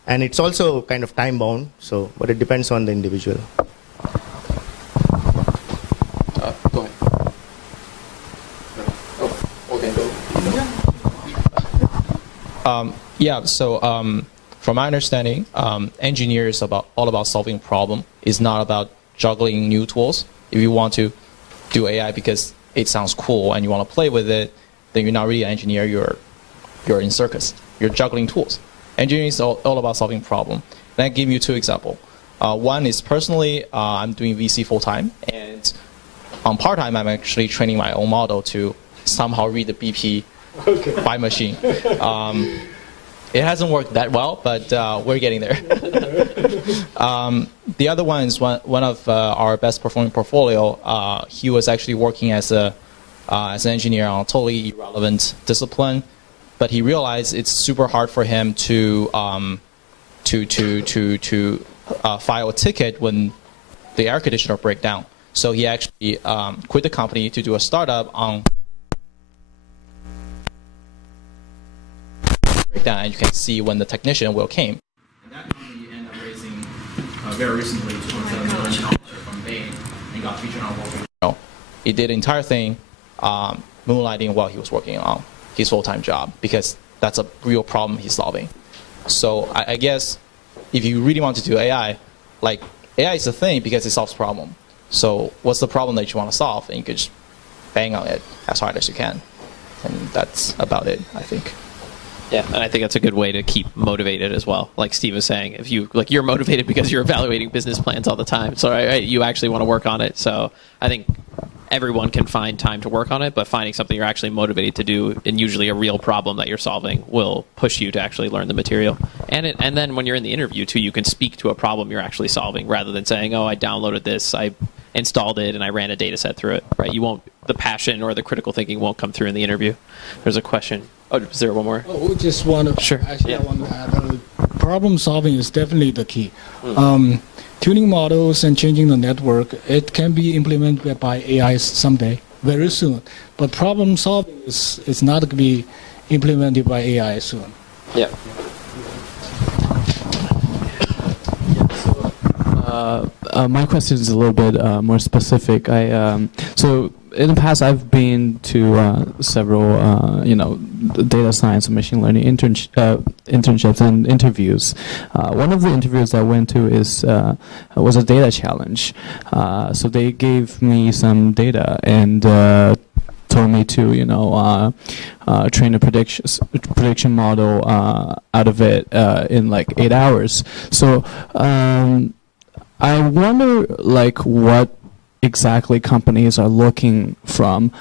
and it's also kind of time bound. So, but it depends on the individual. Go ahead. Yeah, so from my understanding, engineers all about solving problem. It's not about juggling new tools. If you want to do AI because it sounds cool and you want to play with it, then you're not really an engineer. You're in circus. You're juggling tools. Engineering is all about solving problem. And I give you 2 examples. One is personally, I'm doing VC full time, and on part time, I'm actually training my own model to somehow read the BP by machine. It hasn't worked that well, but we're getting there. The other one is one of our best performing portfolio. He was actually working as an engineer on a totally irrelevant discipline, but he realized it's super hard for him to file a ticket when the air conditioner breaks down. So he actually quit the company to do a startup on breakdown, and you can see when the technician will came. And that company ended up raising very recently $2.7 million from Bain and got featured on Wall Street Journal. He did the entire thing moonlighting while he was working on his full-time job because that's a real problem he's solving. So I guess if you really want to do AI, like AI is a thing because it solves problem. So what's the problem that you want to solve? And you could just bang on it as hard as you can. And that's about it, I think. Yeah, and I think that's a good way to keep motivated as well. Like Steve was saying, if you're motivated because you're evaluating business plans all the time, so you actually want to work on it. So I think everyone can find time to work on it, but finding something you're actually motivated to do, and usually a real problem that you're solving, will push you to actually learn the material. And then when you're in the interview too, you can speak to a problem you're actually solving rather than saying, "Oh, I downloaded this, I installed it, and I ran a data set through it." Right? The passion or the critical thinking won't come through in the interview. There's a question. Oh, is there one more? Oh, we just want to. Sure. Actually, Yeah. I want to add. Problem solving is definitely the key. Tuning models and changing the network, it can be implemented by AI someday, very soon. But problem solving is not going to be implemented by AI soon. Yeah. My question is a little bit more specific. So in the past, I've been to several, data science and machine learning internships and interviews. One of the interviews I went to was a data challenge. So they gave me some data and told me to, train a prediction model out of it in like 8 hours. So I wonder, what exactly companies are looking from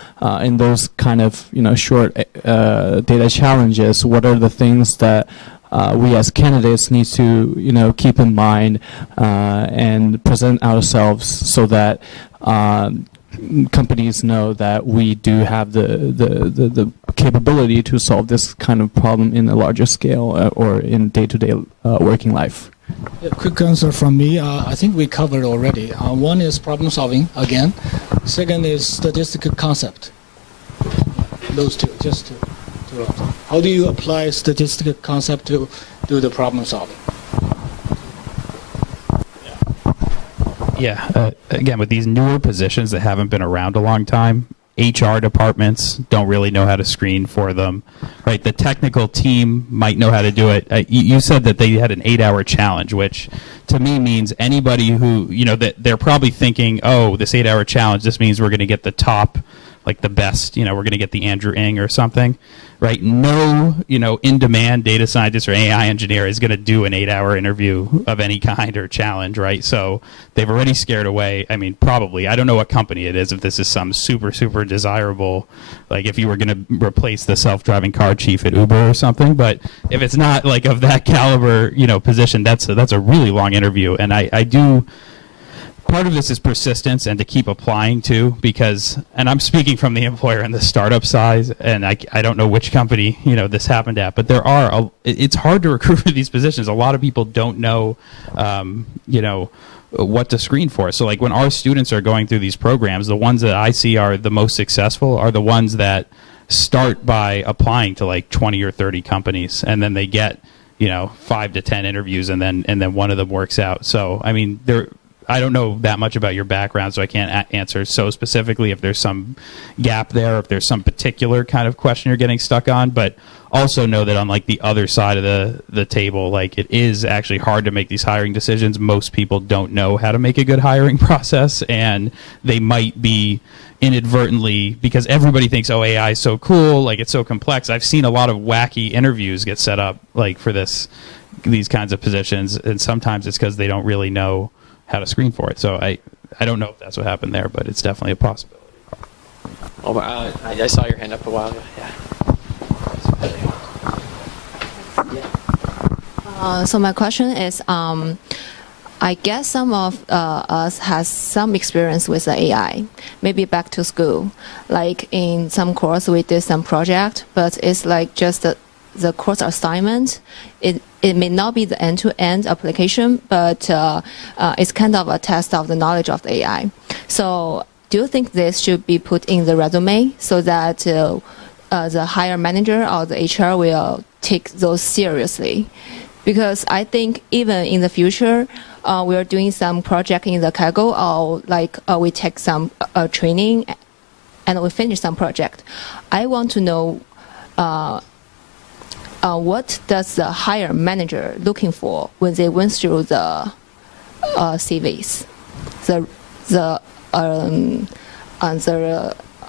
in those kind of short data challenges. What are the things that we as candidates need to keep in mind and present ourselves so that companies know that we do have the capability to solve this kind of problem in a larger scale or in day-to-day working life? A quick answer from me. I think we covered already. One is problem solving, again. Second is statistical concept. Those two, just two. How do you apply statistical concept to do the problem solving? Yeah, again, with these newer positions that haven't been around a long time, HR departments don't really know how to screen for them, right? The technical team might know how to do it. You said that they had an 8-hour challenge, which to me means anybody who, that they're probably thinking, oh, this 8-hour challenge, this means we're going to get the top, like the best, we're going to get the Andrew Ng or something, right? No, in-demand data scientist or AI engineer is going to do an 8-hour interview of any kind or challenge, right? So they've already scared away. I mean, probably. I don't know what company it is, if this is some super, super desirable, like if you were going to replace the self-driving car chief at Uber or something. But if it's not like of that caliber, position, that's a really long interview. And I do... Part of this is persistence and to keep applying too, because, and I'm speaking from the employer and the startup size, and I don't know which company, this happened at, but it's hard to recruit for these positions. A lot of people don't know, what to screen for. So like when our students are going through these programs, the ones that I see are the most successful are the ones that start by applying to like 20 or 30 companies, and then they get, 5 to 10 interviews, and then one of them works out. So, I mean, I don't know that much about your background, so I can't answer so specifically if there's some gap there, if there's some particular kind of question you're getting stuck on. But also know that on like the other side of the table, like it is actually hard to make these hiring decisions. Most people don't know how to make a good hiring process, and they might be inadvertently, because everybody thinks, oh, AI is so cool, like it's so complex. I've seen a lot of wacky interviews get set up like for these kinds of positions, and sometimes it's because they don't really know how to screen for it. So I don't know if that's what happened there, but it's definitely a possibility. Oh, I saw your hand up a while ago. Yeah. So my question is, I guess some of us has some experience with the AI, maybe back to school. Like in some course we did some project, but it's like just the course assignment. It may not be the end-to-end application, but it's kind of a test of the knowledge of the AI. So do you think this should be put in the resume so that the hire manager or the HR will take those seriously? Because I think even in the future, we are doing some project in the Kehoe, or like we take some training and we finish some project. I want to know what does the hire manager looking for when they went through the CVs, the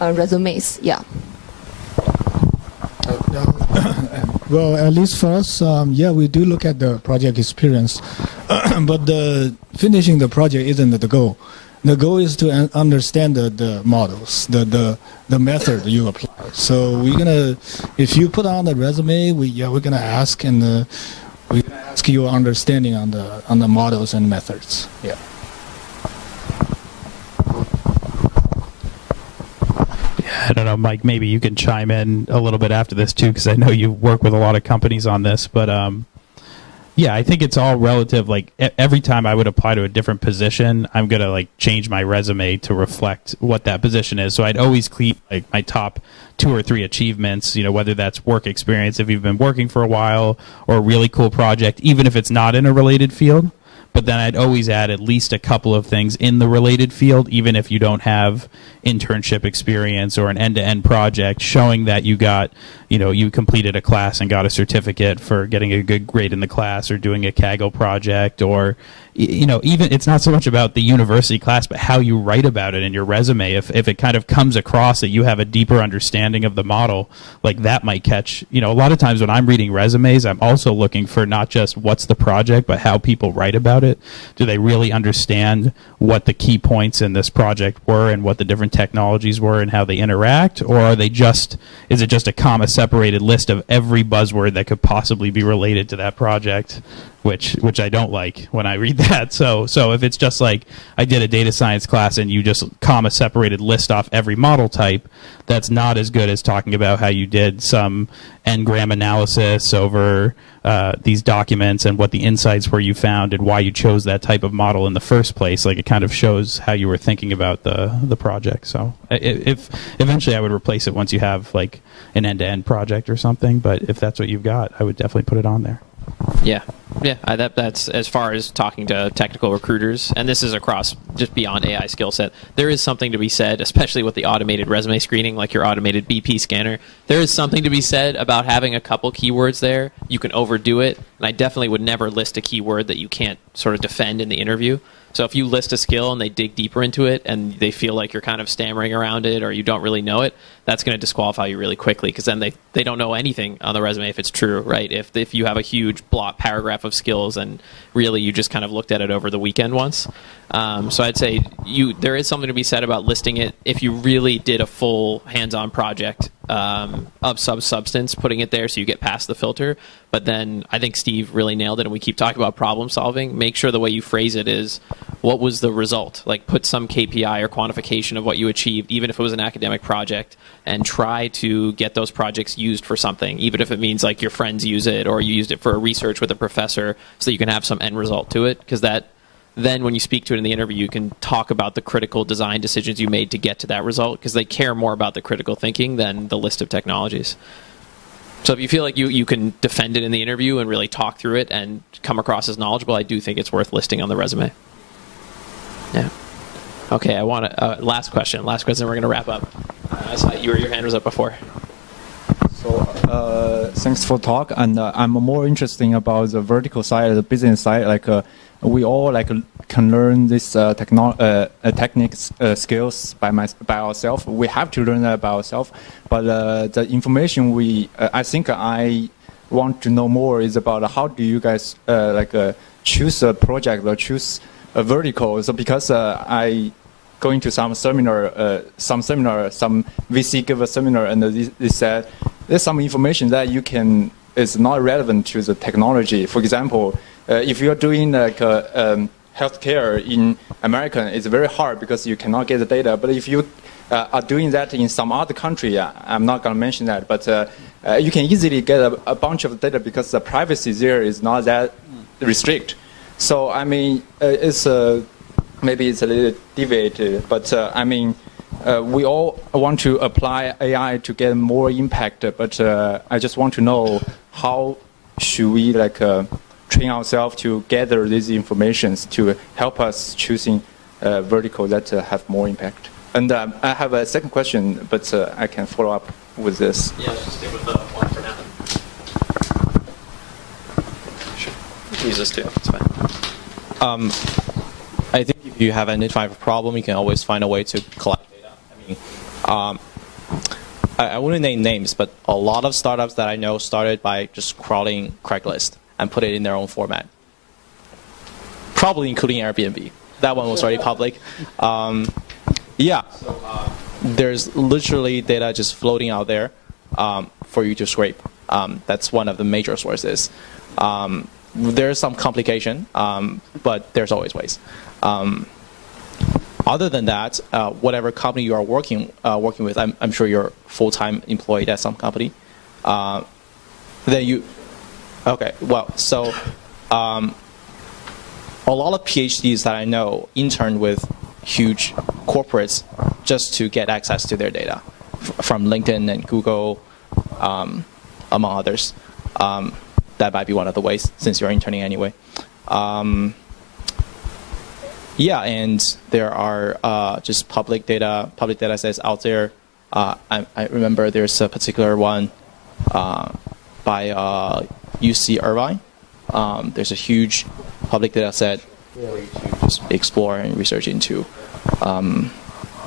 resumes? Yeah. Well, at least for us, yeah, we do look at the project experience, but finishing the project isn't the goal. The goal is to understand the models, the method you apply. So we're gonna, if you put on the resume, we're gonna ask, and we're gonna ask your understanding on the models and methods. Yeah. don't know, Mike, maybe you can chime in a little bit after this too, because I know you work with a lot of companies on this. But yeah, I think it's all relative. Like every time I would apply to a different position, I'm gonna like change my resume to reflect what that position is. So I'd always keep like my top 2 or 3 achievements, you know, whether that's work experience if you've been working for a while, or a really cool project, even if it's not in a related field. But then I'd always add at least a couple of things in the related field, even if you don't have internship experience or an end-to-end project, showing that you got, you know, you completed a class and got a certificate for getting a good grade in the class, or doing a Kaggle project, or, you know, even it's not so much about the university class, but how you write about it in your resume. If it kind of comes across that you have a deeper understanding of the model, like that might catch, you know, a lot of times when I'm reading resumes, I'm also looking for not just what's the project, but how people write about it. Do they really understand what the key points in this project were and what the different technologies were and how they interact? Or are they just, is it just a comma separated list of every buzzword that could possibly be related to that project? Which I don't like when I read that. So if it's just like I did a data science class and you just comma separated list off every model type, that's not as good as talking about how you did some n-gram analysis over these documents and what the insights were you found and why you chose that type of model in the first place. Like it kind of shows how you were thinking about the project. So if eventually I would replace it once you have like an end-to-end project or something, but if that's what you've got, I would definitely put it on there. Yeah, that's as far as talking to technical recruiters, and this is across just beyond AI skill set. There is something to be said, especially with the automated resume screening, like your automated BP scanner. There is something to be said about having a couple keywords there. You can overdo it, and I definitely would never list a keyword that you can't sort of defend in the interview. So if you list a skill and they dig deeper into it and they feel like you're kind of stammering around it or you don't really know it, that's going to disqualify you really quickly, because then they don't know anything on the resume if it's true, right? If you have a huge block paragraph of skills and really you just kind of looked at it over the weekend once. So I'd say there is something to be said about listing it if you really did a full hands-on project of substance, putting it there so you get past the filter. But then I think Steve really nailed it, and we keep talking about problem solving. Make sure the way you phrase it is, what was the result? Like put some KPI or quantification of what you achieved, even if it was an academic project, and try to get those projects used for something, even if it means like your friends use it or you used it for a research with a professor, so that you can have some end result to it. Because then when you speak to it in the interview, you can talk about the critical design decisions you made to get to that result, because they care more about the critical thinking than the list of technologies. So if you feel like you can defend it in the interview and really talk through it and come across as knowledgeable, I do think it's worth listing on the resume. Yeah. Okay, I want to, last question, we're going to wrap up. I saw your hand was up before. So thanks for talk, and I'm more interested about the vertical side, the business side. Like we all like can learn this techniques skills by ourselves. We have to learn that by ourselves. But the information I think I want to know more is about how do you guys choose a project or choose a vertical. So because I going to some seminar, some VC give a seminar, and they said there's some information that is not relevant to the technology. For example, if you're doing like healthcare in America, it's very hard because you cannot get the data. But if you are doing that in some other country, I'm not going to mention that, but you can easily get a bunch of data because the privacy there is not that restrict. So I mean, maybe it's a little deviated, but I mean, we all want to apply AI to get more impact, but I just want to know how should we train ourselves to gather these informations to help us choosing vertical that have more impact. And I have a second question, but I can follow up with this. Yeah, let's just stick with the one for now. Sure. Use this too. It's fine. I think if you have identified a problem, you can always find a way to collect data. I mean, I wouldn't name names, but a lot of startups that I know started by just crawling Craigslist and put it in their own format, probably including Airbnb. That one was already public. Yeah, so, there's literally data just floating out there for you to scrape. That's one of the major sources. There's some complication, but there's always ways. Other than that, whatever company you are working with, I'm sure you're full-time employed at some company. Then you, okay, well, so a lot of PhDs that I know intern with huge corporates just to get access to their data from LinkedIn and Google, among others. That might be one of the ways, since you're interning anyway. Yeah, and there are just public data sets out there. I remember there's a particular one by UC Irvine. There's a huge public data set where you can just explore and research into.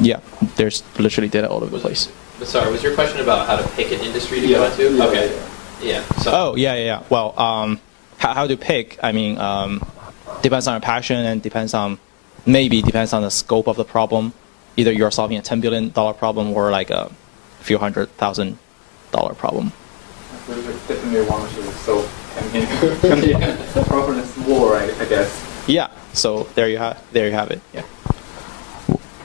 Yeah, there's literally data all over the place. Sorry, was your question about how to pick an industry to go into? Yeah, okay. Yeah. So. Oh, yeah. Well, how to pick, I mean, depends on your passion and depends on the scope of the problem. Either you're solving a $10 billion problem or like a few $100,000 problem. There's definitely one to solve $10 problems more, I guess. Yeah. So there you have it. Yeah.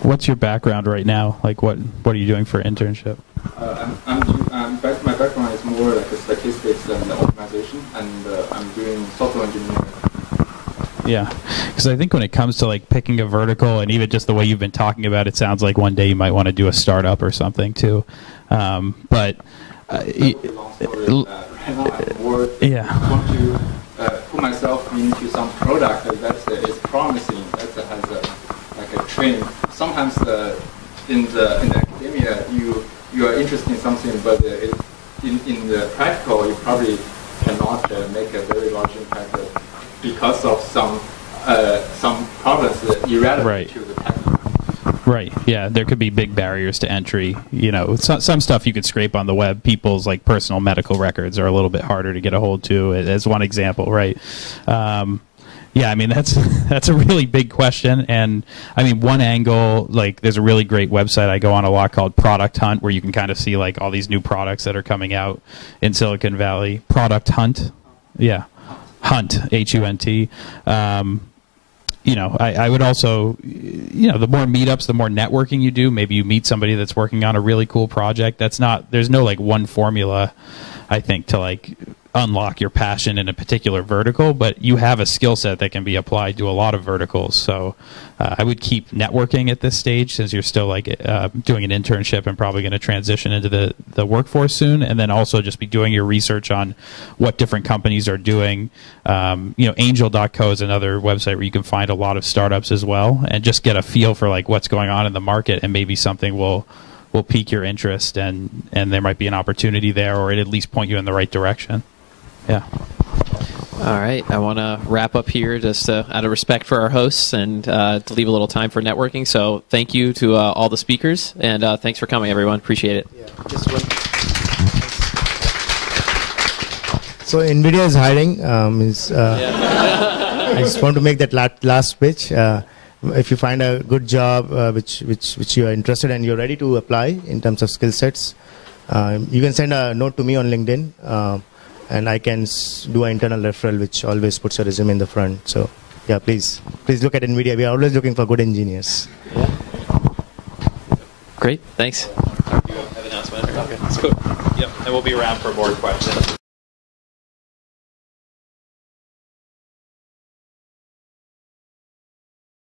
What's your background right now? Like, what are you doing for internship? My background is more like statistics and optimization, and I'm doing software engineering. Yeah, because I think when it comes to like picking a vertical, and even just the way you've been talking about it, sounds like one day you might want to do a startup or something too. But right now I'm more want to put myself into some product that is promising, that has a trend. Sometimes in the academia you are interested in something, but in the practical you probably cannot make a very large impact because of some problems irrelevant to the technical. Right. Yeah, there could be big barriers to entry. You know, some stuff you could scrape on the web. People's like personal medical records are a little bit harder to get a hold to, as one example, right? Yeah, I mean that's a really big question, and I mean one angle, like there's a really great website I go on a lot called Product Hunt, where you can kind of see like all these new products that are coming out in Silicon Valley. Product Hunt, yeah, Hunt, H-U-N-T. You know, I would also, you know, the more meetups, the more networking you do. Maybe you meet somebody that's working on a really cool project. There's no like one formula, I think, to like unlock your passion in a particular vertical, but you have a skill set that can be applied to a lot of verticals. So I would keep networking at this stage, since you're still like doing an internship and probably going to transition into the workforce soon, and then also just be doing your research on what different companies are doing. You know, angel.co is another website where you can find a lot of startups as well, and just get a feel for like what's going on in the market, and maybe something will pique your interest, and there might be an opportunity there, or it at least point you in the right direction. Yeah. All right. I want to wrap up here just out of respect for our hosts and to leave a little time for networking. So thank you to all the speakers, and thanks for coming, everyone. Appreciate it. Yeah, so NVIDIA is hiring. I just want to make that last pitch. If you find a good job which you are interested in and you're ready to apply in terms of skill sets, you can send a note to me on LinkedIn. And I can do an internal referral, which always puts your resume in the front. So, yeah, please look at NVIDIA. We are always looking for good engineers. Yeah. Great. Thanks. You have an announcement? Okay, that's cool. Yep, and we'll be around for more questions.